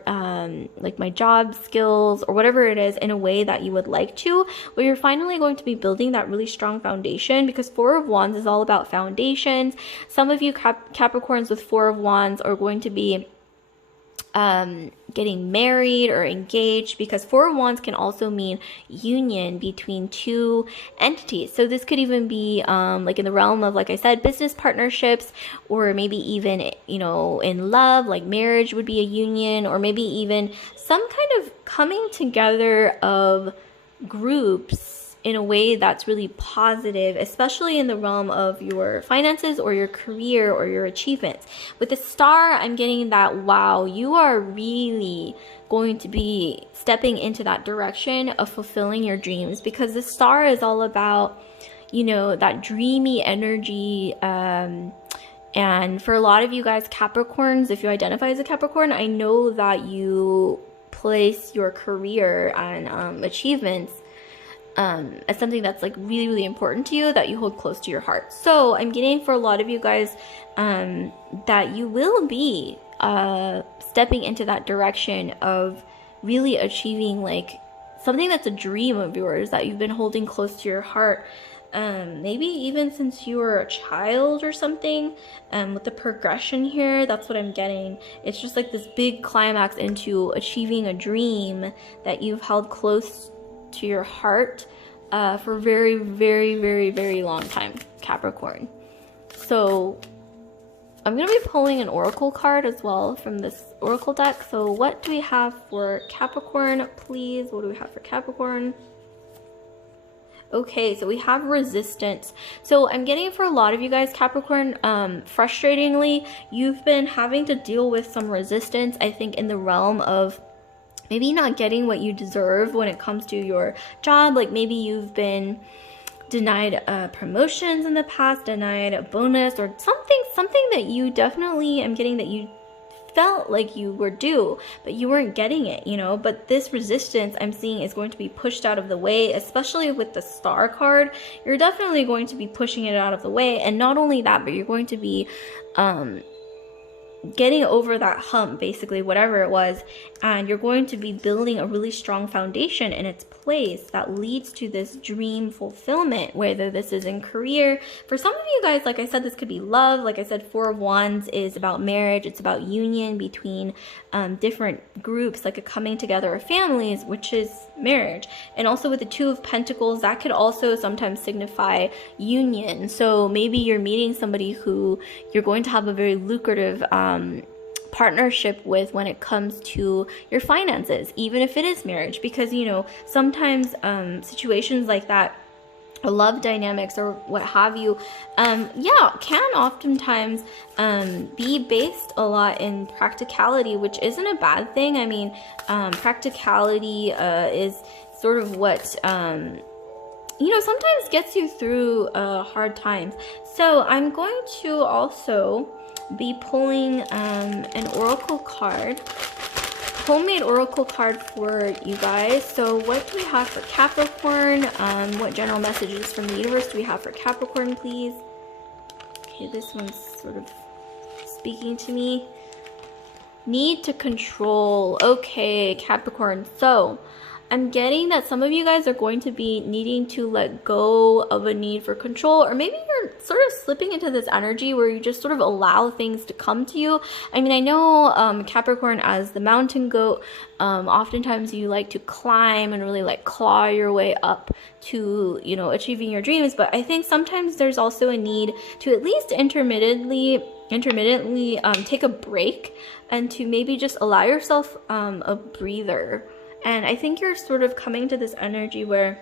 like my job skills or whatever it is in a way that you would like to, but you're finally going to be building that really strong foundation, because Four of Wands is all about foundations. Some of you Capricorns with Four of Wands are going to be getting married or engaged, because Four of Wands can also mean union between two entities. So this could even be like in the realm of, like I said, business partnerships, or maybe even, you know, in love, like marriage would be a union, or maybe even some kind of coming together of groups in a way that's really positive, especially in the realm of your finances or your career or your achievements. With the Star, I'm getting that, wow, you are really going to be stepping into that direction of fulfilling your dreams, because the Star is all about, you know, that dreamy energy. And for a lot of you guys, Capricorns, if you identify as a Capricorn, I know that you place your career and achievements as something that's like really, really important to you, that you hold close to your heart. So I'm getting for a lot of you guys that you will be stepping into that direction of really achieving like something that's a dream of yours that you've been holding close to your heart. Maybe even since you were a child or something. With the progression here, that's what I'm getting. It's just like this big climax into achieving a dream that you've held close to your heart for a very, very, very, very long time, Capricorn. So I'm going to be pulling an oracle card as well from this oracle deck. So what do we have for Capricorn, please? What do we have for Capricorn? Okay, so we have resistance. So I'm getting for a lot of you guys, Capricorn, frustratingly, you've been having to deal with some resistance, I think, in the realm of maybe not getting what you deserve when it comes to your job. Like maybe you've been denied promotions in the past, denied a bonus or something that you definitely, I'm getting that you felt like you were due, but you weren't getting it, you know. But this resistance I'm seeing is going to be pushed out of the way, especially with the star card. You're definitely going to be pushing it out of the way. And not only that, but you're going to be getting over that hump, basically, whatever it was, and you're going to be building a really strong foundation in its place that leads to this dream fulfillment, whether this is in career. For some of you guys, like I said, this could be love. Like I said, Four of Wands is about marriage. It's about union between different groups, like a coming together of families, which is marriage. And also with the Two of Pentacles, that could also sometimes signify union. So maybe you're meeting somebody who you're going to have a very lucrative partnership with when it comes to your finances, even if it is marriage, because, you know, sometimes situations like that, love dynamics or what have you, can oftentimes be based a lot in practicality, which isn't a bad thing. I mean, practicality is sort of what you know, sometimes gets you through hard times. So I'm going to also be pulling an oracle card, homemade oracle card for you guys. So what do we have for Capricorn? What general messages from the universe do we have for Capricorn, please? Okay, this one's sort of speaking to me. Need to control. Okay, Capricorn. So I'm getting that some of you guys are going to be needing to let go of a need for control, or maybe you're sort of slipping into this energy where you just sort of allow things to come to you. I mean, I know Capricorn, as the mountain goat, oftentimes you like to climb and really like claw your way up to, you know, achieving your dreams. But I think sometimes there's also a need to at least intermittently take a break and to maybe just allow yourself a breather. And I think you're sort of coming to this energy where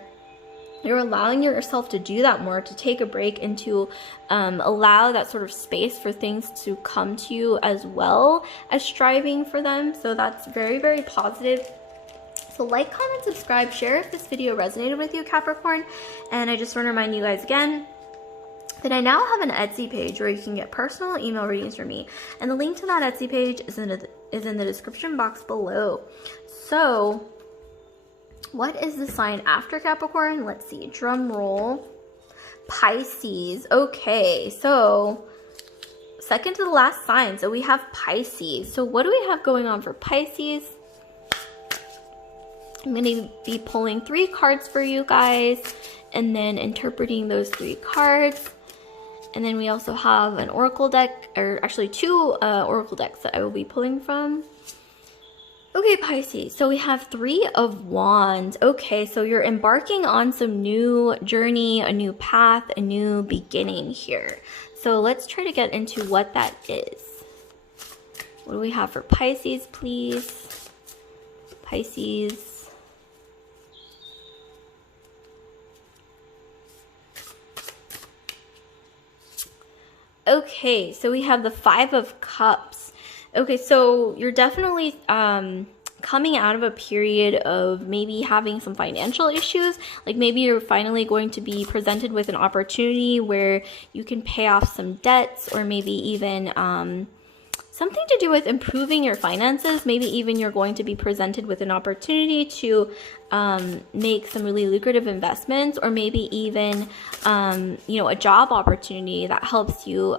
you're allowing yourself to do that more, to take a break and to allow that sort of space for things to come to you as well as striving for them. So that's very, very positive. So like, comment, subscribe, share if this video resonated with you, Capricorn. And I just want to remind you guys again that I now have an Etsy page where you can get personal email readings from me. And the link to that Etsy page is in the description box below. So what is the sign after Capricorn? Let's see, drum roll. Pisces. Okay, so second to the last sign. So we have Pisces. So what do we have going on for Pisces? I'm going to be pulling 3 cards for you guys and then interpreting those 3 cards. And then we also have an oracle deck, or actually 2 oracle decks that I will be pulling from. Okay, Pisces, so we have 3 of Wands. Okay, so you're embarking on some new journey, a new path, a new beginning here. So let's try to get into what that is. What do we have for Pisces, please? Pisces. Okay, so we have the 5 of Cups. Okay, so you're definitely coming out of a period of maybe having some financial issues. Like maybe you're finally going to be presented with an opportunity where you can pay off some debts, or maybe even something to do with improving your finances. Maybe even you're going to be presented with an opportunity to make some really lucrative investments, or maybe even, you know, a job opportunity that helps you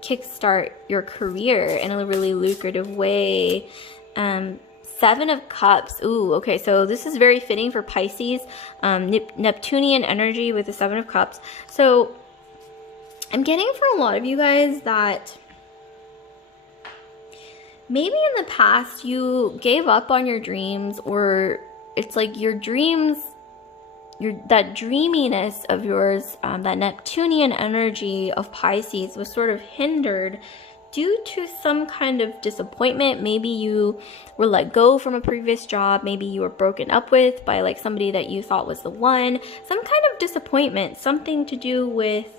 kickstart your career in a really lucrative way. Seven of Cups. Ooh, okay, so this is very fitting for Pisces. Neptunian energy with the Seven of Cups. So I'm getting for a lot of you guys that maybe in the past you gave up on your dreams, or it's like your dreams, that dreaminess of yours, that Neptunian energy of Pisces was sort of hindered due to some kind of disappointment. Maybe you were let go from a previous job. Maybe you were broken up with by like somebody that you thought was the one. Some kind of disappointment, something to do with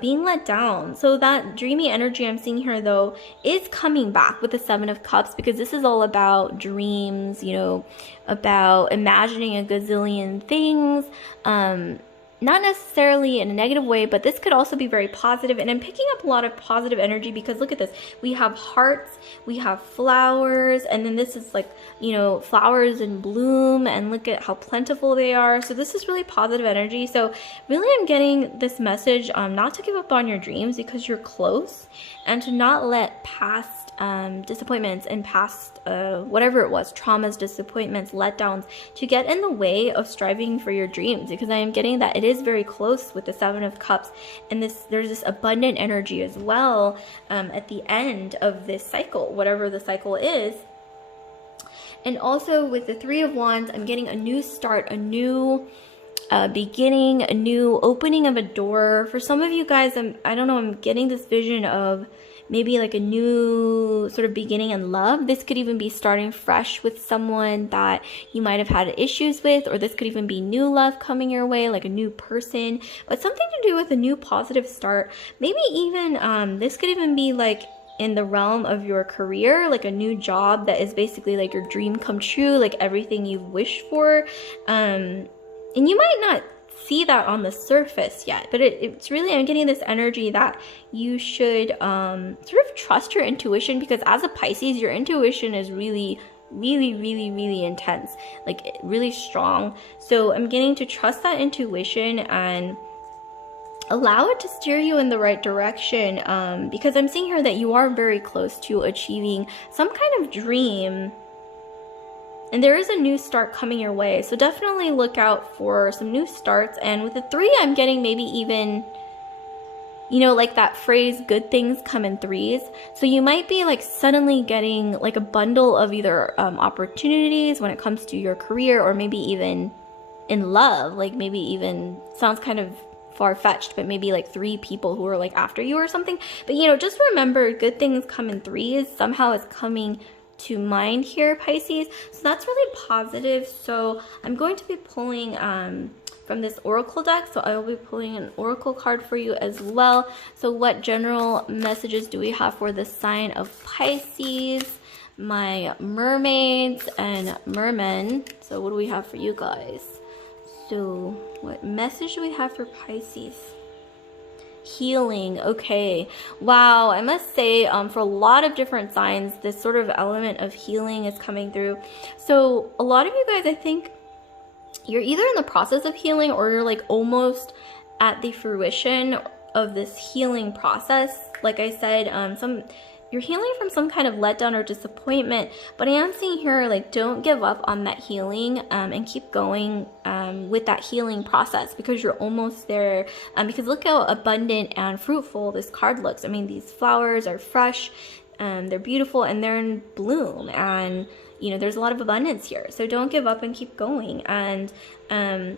being let down. So that dreamy energy I'm seeing here though is coming back with the Seven of Cups, because this is all about dreams, you know, about imagining a gazillion things, not necessarily in a negative way, but this could also be very positive. And I'm picking up a lot of positive energy because look at this. We have hearts, we have flowers, and then this is like, you know, flowers in bloom, and look at how plentiful they are. So this is really positive energy. So really I'm getting this message not to give up on your dreams because you're close, and to not let past disappointments and past whatever it was, traumas, disappointments, letdowns, to get in the way of striving for your dreams, because I am getting that it is very close with the Seven of Cups, and there's this abundant energy as well at the end of this cycle, whatever the cycle is. And also with the Three of Wands, I'm getting a new start, a new beginning, a new opening of a door. For some of you guys, I don't know, I'm getting this vision of maybe like a new sort of beginning in love. This could even be starting fresh with someone that you might have had issues with, or this could even be new love coming your way, like a new person, but something to do with a new positive start. Maybe even this could even be like in the realm of your career, like a new job that is basically like your dream come true, like everything you've wished for. And you might not see that on the surface yet, but it's really, I'm getting this energy that you should sort of trust your intuition, because as a Pisces, your intuition is really intense, like really strong. So I'm getting to trust that intuition and allow it to steer you in the right direction, because I'm seeing here that you are very close to achieving some kind of dream. And there is a new start coming your way. So definitely look out for some new starts. And with the Three, I'm getting maybe even, you know, like that phrase, good things come in threes. So you might be like suddenly getting like a bundle of either opportunities when it comes to your career, or maybe even in love. Like maybe even, sounds kind of far-fetched, but maybe like 3 people who are like after you or something. But you know, just remember, good things come in threes. Somehow it's coming to mind here, Pisces. So that's really positive. So I'm going to be pulling from this oracle deck, so I will be pulling an oracle card for you as well. So what general messages do we have for the sign of Pisces, my mermaids and mermen? So what do we have for you guys? So what message do we have for Pisces? Healing. Okay, wow. I must say, for a lot of different signs, this sort of element of healing is coming through. So a lot of you guys, I think you're either in the process of healing, or you're like almost at the fruition of this healing process. Like I said, you're healing from some kind of letdown or disappointment, but I am seeing here, like, don't give up on that healing, and keep going with that healing process, because you're almost there. Because look how abundant and fruitful this card looks. I mean, these flowers are fresh, they're beautiful, and they're in bloom, and you know, there's a lot of abundance here. So don't give up and keep going. And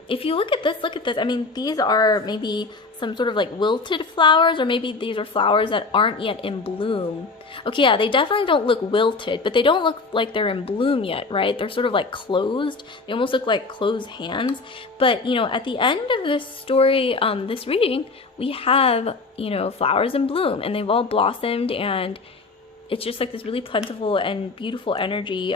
if you look at this, I mean, these are maybe some sort of like wilted flowers, or maybe these are flowers that aren't yet in bloom. Okay, yeah, they definitely don't look wilted, but they don't look like they're in bloom yet, right? They're sort of like closed. They almost look like closed hands. But, you know, at the end of this story, this reading, we have, you know, flowers in bloom, and they've all blossomed, and it's just like this really plentiful and beautiful energy.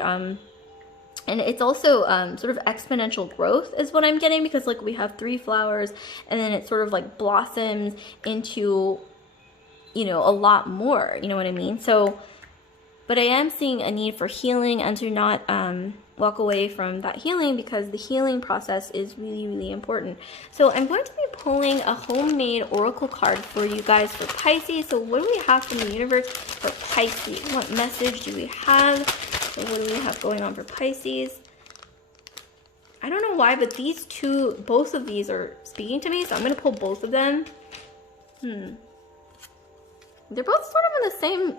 And it's also sort of exponential growth is what I'm getting, because like we have 3 flowers, and then it sort of like blossoms into you know, a lot more, you know what I mean? So, but I am seeing a need for healing and to not walk away from that healing, because the healing process is really, really important. So I'm going to be pulling a homemade oracle card for you guys for Pisces. So what do we have from the universe for Pisces? What message do we have? So what do we have going on for Pisces? I don't know why, but these two, both of these are speaking to me, so I'm going to pull both of them. They're both sort of in the same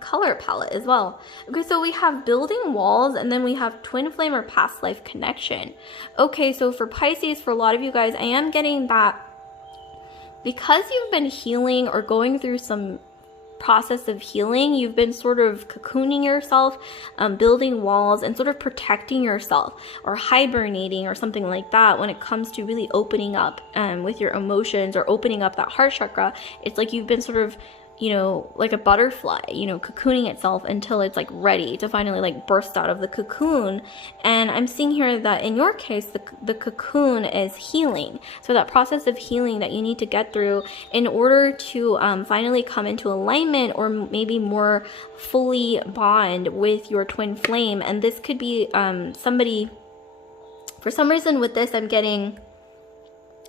color palette as well. Okay, so we have building walls, and then we have twin flame or past life connection. Okay, so for Pisces, for a lot of you guys, I am getting that because you've been healing or going through some process of healing, you've been sort of cocooning yourself, building walls and sort of protecting yourself, or hibernating or something like that when it comes to really opening up with your emotions, or opening up that heart chakra. It's like you've been sort of, you know, like a butterfly, you know, cocooning itself until it's like ready to finally like burst out of the cocoon. And I'm seeing here that in your case, the cocoon is healing. So that process of healing that you need to get through in order to finally come into alignment, or maybe more fully bond with your twin flame. And this could be somebody, for some reason with this, I'm getting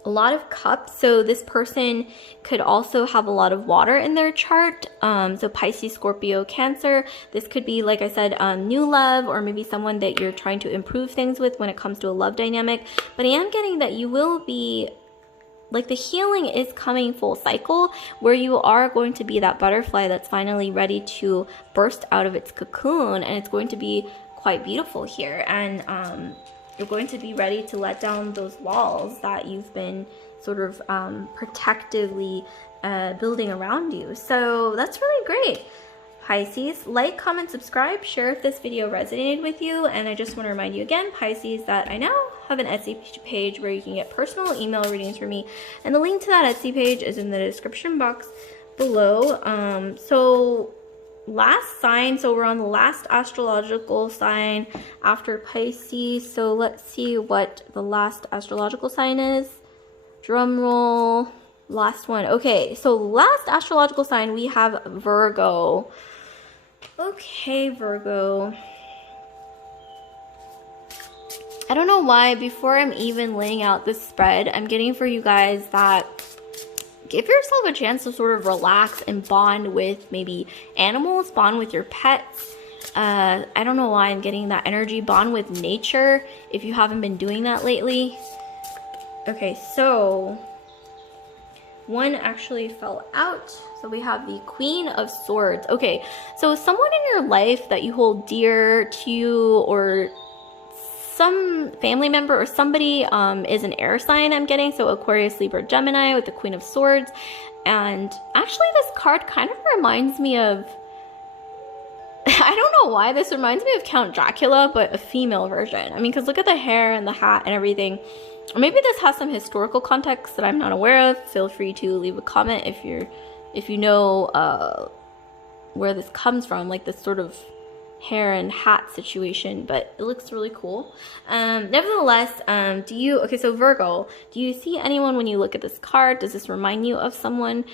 a lot of cups. So this person could also have a lot of water in their chart. So Pisces, Scorpio, Cancer. This could be, like I said, new love, or maybe someone that you're trying to improve things with when it comes to a love dynamic. But I am getting that you will be, like, the healing is coming full cycle, where you are going to be that butterfly that's finally ready to burst out of its cocoon, and it's going to be quite beautiful here. And you're going to be ready to let down those walls that you've been sort of protectively building around you. So that's really great, Pisces. Like, comment, subscribe, share if this video resonated with you. And I just want to remind you again, Pisces, that I now have an Etsy page where you can get personal email readings from me. And the link to that Etsy page is in the description box below. So last sign, so we're on the last astrological sign after Pisces. So let's see what the last astrological sign is. Drum roll. Last one. Okay, so last astrological sign, we have Virgo. Okay, Virgo. I don't know why, before I'm even laying out this spread, I'm getting for you guys that give yourself a chance to sort of relax and bond with maybe animals, bond with your pets. I don't know why I'm getting that energy. Bond with nature if you haven't been doing that lately. Okay, so one actually fell out. So we have the Queen of Swords. Okay, so someone in your life that you hold dear to you, or some family member or somebody is an air sign, I'm getting. So Aquarius, Libra, Gemini with the Queen of Swords. And actually this card kind of reminds me of, I don't know why this reminds me of Count Dracula, but a female version. I mean, because look at the hair and the hat and everything. Or maybe this has some historical context that I'm not aware of. Feel free to leave a comment if you know where this comes from, like this sort of hair and hat situation, but it looks really cool. Nevertheless, okay, so Virgo, do you see anyone when you look at this card? Does this remind you of someone?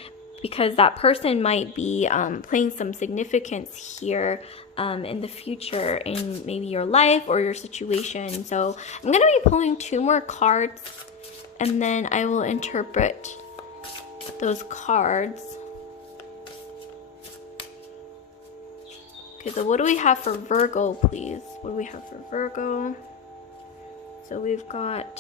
Because that person might be playing some significance here in the future in maybe your life or your situation. So I'm going to be pulling 2 more cards, and then I will interpret those cards. Okay, so what do we have for Virgo, please? What do we have for Virgo? So we've got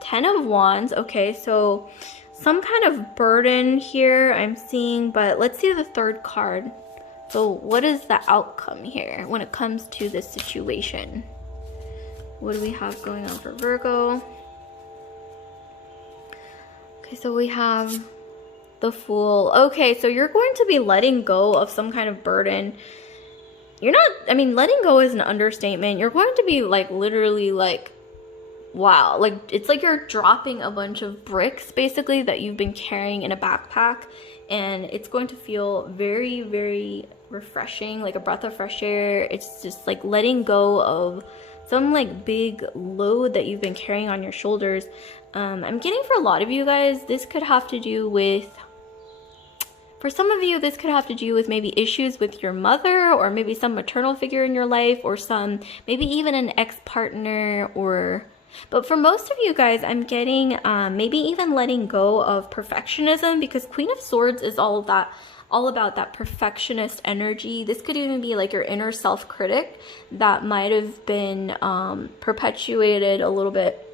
10 of Wands. Okay, so some kind of burden here I'm seeing, but let's see the 3rd card. So what is the outcome here when it comes to this situation? What do we have going on for Virgo? Okay, so we have the Fool. Okay, so you're going to be letting go of some kind of burden. You're not, I mean, letting go is an understatement. You're going to be like literally like, wow, like it's like you're dropping a bunch of bricks basically that you've been carrying in a backpack, and it's going to feel very, very refreshing, like a breath of fresh air. It's just like letting go of some like big load that you've been carrying on your shoulders. I'm getting for a lot of you guys, this could have to do with For some of you, this could have to do with maybe issues with your mother, or maybe some maternal figure in your life, or maybe even an ex-partner, but for most of you guys, I'm getting maybe even letting go of perfectionism, because Queen of Swords is all about that perfectionist energy. This could even be like your inner self-critic that might have been perpetuated a little bit,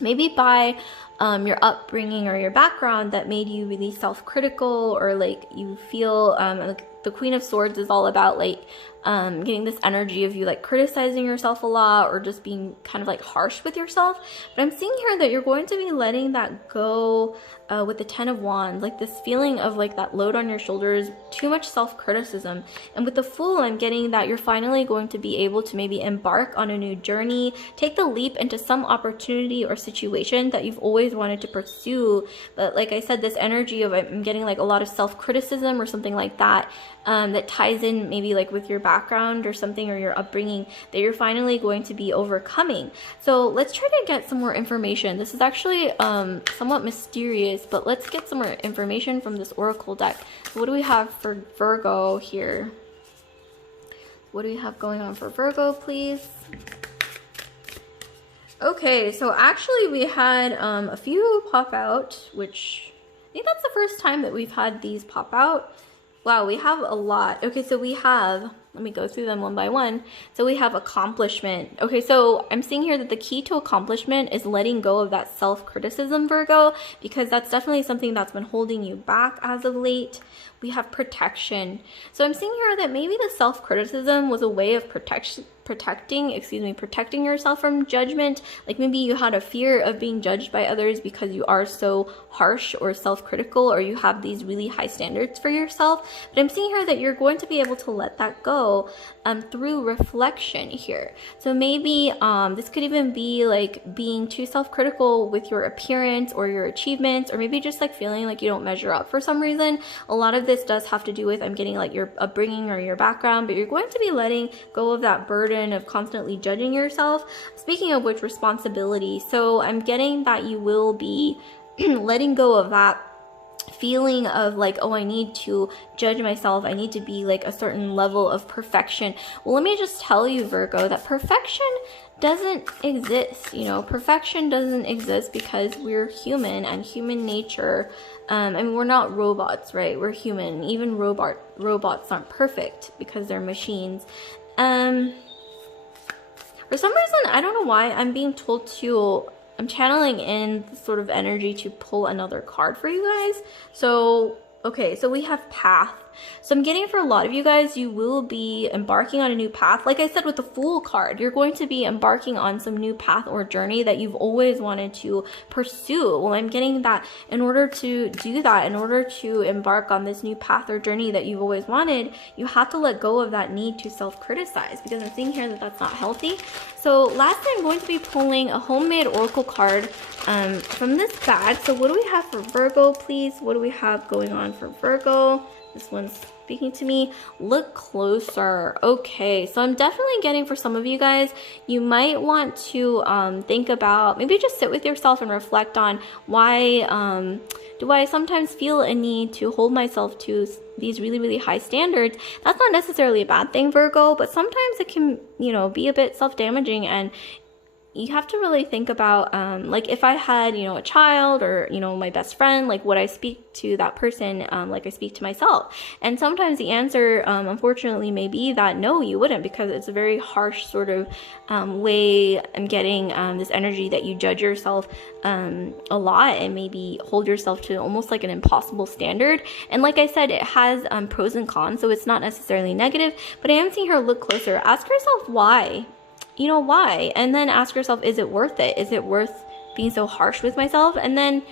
maybe by your upbringing or your background, that made you really self-critical, or like you feel like the Queen of Swords is all about like getting this energy of you like criticizing yourself a lot, or just being kind of like harsh with yourself. But I'm seeing here that you're going to be letting that go with the Ten of Wands, like this feeling of like that load on your shoulders, too much self-criticism. And with the Fool, I'm getting that you're finally going to be able to maybe embark on a new journey, take the leap into some opportunity or situation that you've always wanted to pursue. But like I said, this energy of, I'm getting like a lot of self-criticism or something like that, that ties in maybe like with your background or something, or your upbringing, that you're finally going to be overcoming. So let's try to get some more information. This is actually somewhat mysterious, but let's get some more information from this oracle deck. What do we have for Virgo here? What do we have going on for Virgo, please? Okay, so actually we had a few pop out, which I think that's the first time that we've had these pop out. Wow, we have a lot. Okay, so we have, let me go through them one by one. So we have accomplishment. Okay, so I'm seeing here that the key to accomplishment is letting go of that self-criticism, Virgo, because that's definitely something that's been holding you back as of late. We have protection. So I'm seeing here that maybe the self-criticism was a way of protecting yourself from judgment. Like maybe you had a fear of being judged by others because you are so harsh or self-critical, or you have these really high standards for yourself. But I'm seeing here that you're going to be able to let that go through reflection here. So maybe this could even be like being too self-critical with your appearance or your achievements, or maybe just like feeling like you don't measure up for some reason. A lot of this does have to do with, I'm getting like your upbringing or your background, but you're going to be letting go of that burden of constantly judging yourself. Speaking of which, responsibility. So I'm getting that you will be letting go of that feeling of like, oh, I need to judge myself, I need to be like a certain level of perfection. Well, let me just tell you, Virgo, that perfection doesn't exist. You know, perfection doesn't exist because we're human, and human nature, I mean, we're not robots, right? We're human. Even robots aren't perfect because they're machines. For some reason, I don't know why, I'm being told to, I'm channeling in sort of energy to pull another card for you guys. So, okay, so we have path. So I'm getting for a lot of you guys, you will be embarking on a new path. Like I said with the Fool card, you're going to be embarking on some new path or journey that you've always wanted to pursue. Well, I'm getting that in order to do that, in order to embark on this new path or journey that you've always wanted, you have to let go of that need to self-criticize, because I'm seeing here that that's not healthy. So lastly, I'm going to be pulling a homemade oracle card from this bag. So what do we have for Virgo, please? What do we have going on for Virgo? This one's speaking to me. Look closer. Okay, so I'm definitely getting, for some of you guys, you might want to think about, maybe just sit with yourself and reflect on why do I sometimes feel a need to hold myself to these really, really high standards. That's not necessarily a bad thing, Virgo, but sometimes it can, you know, be a bit self-damaging, and you have to really think about, like if I had, you know, a child or, you know, my best friend, like would I speak to that person like I speak to myself? And sometimes the answer, unfortunately, may be that no, you wouldn't, because it's a very harsh sort of way. I'm getting this energy that you judge yourself a lot, and maybe hold yourself to almost like an impossible standard. And like I said, it has pros and cons, so it's not necessarily negative, but I am seeing her look closer. Ask yourself why. You know, why? And then ask yourself, is it worth it? Is it worth being so harsh with myself? And then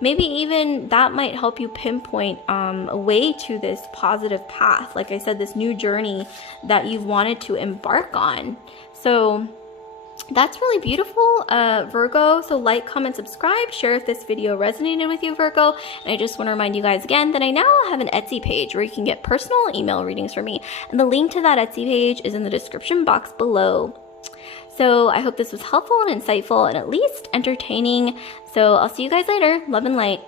maybe even that might help you pinpoint a way to this positive path. Like I said, this new journey that you've wanted to embark on. So that's really beautiful, Virgo. So like, comment, subscribe, share if this video resonated with you, Virgo. And I just want to remind you guys again that I now have an Etsy page where you can get personal email readings from me. And the link to that Etsy page is in the description box below. So I hope this was helpful and insightful and at least entertaining. So I'll see you guys later. Love and light.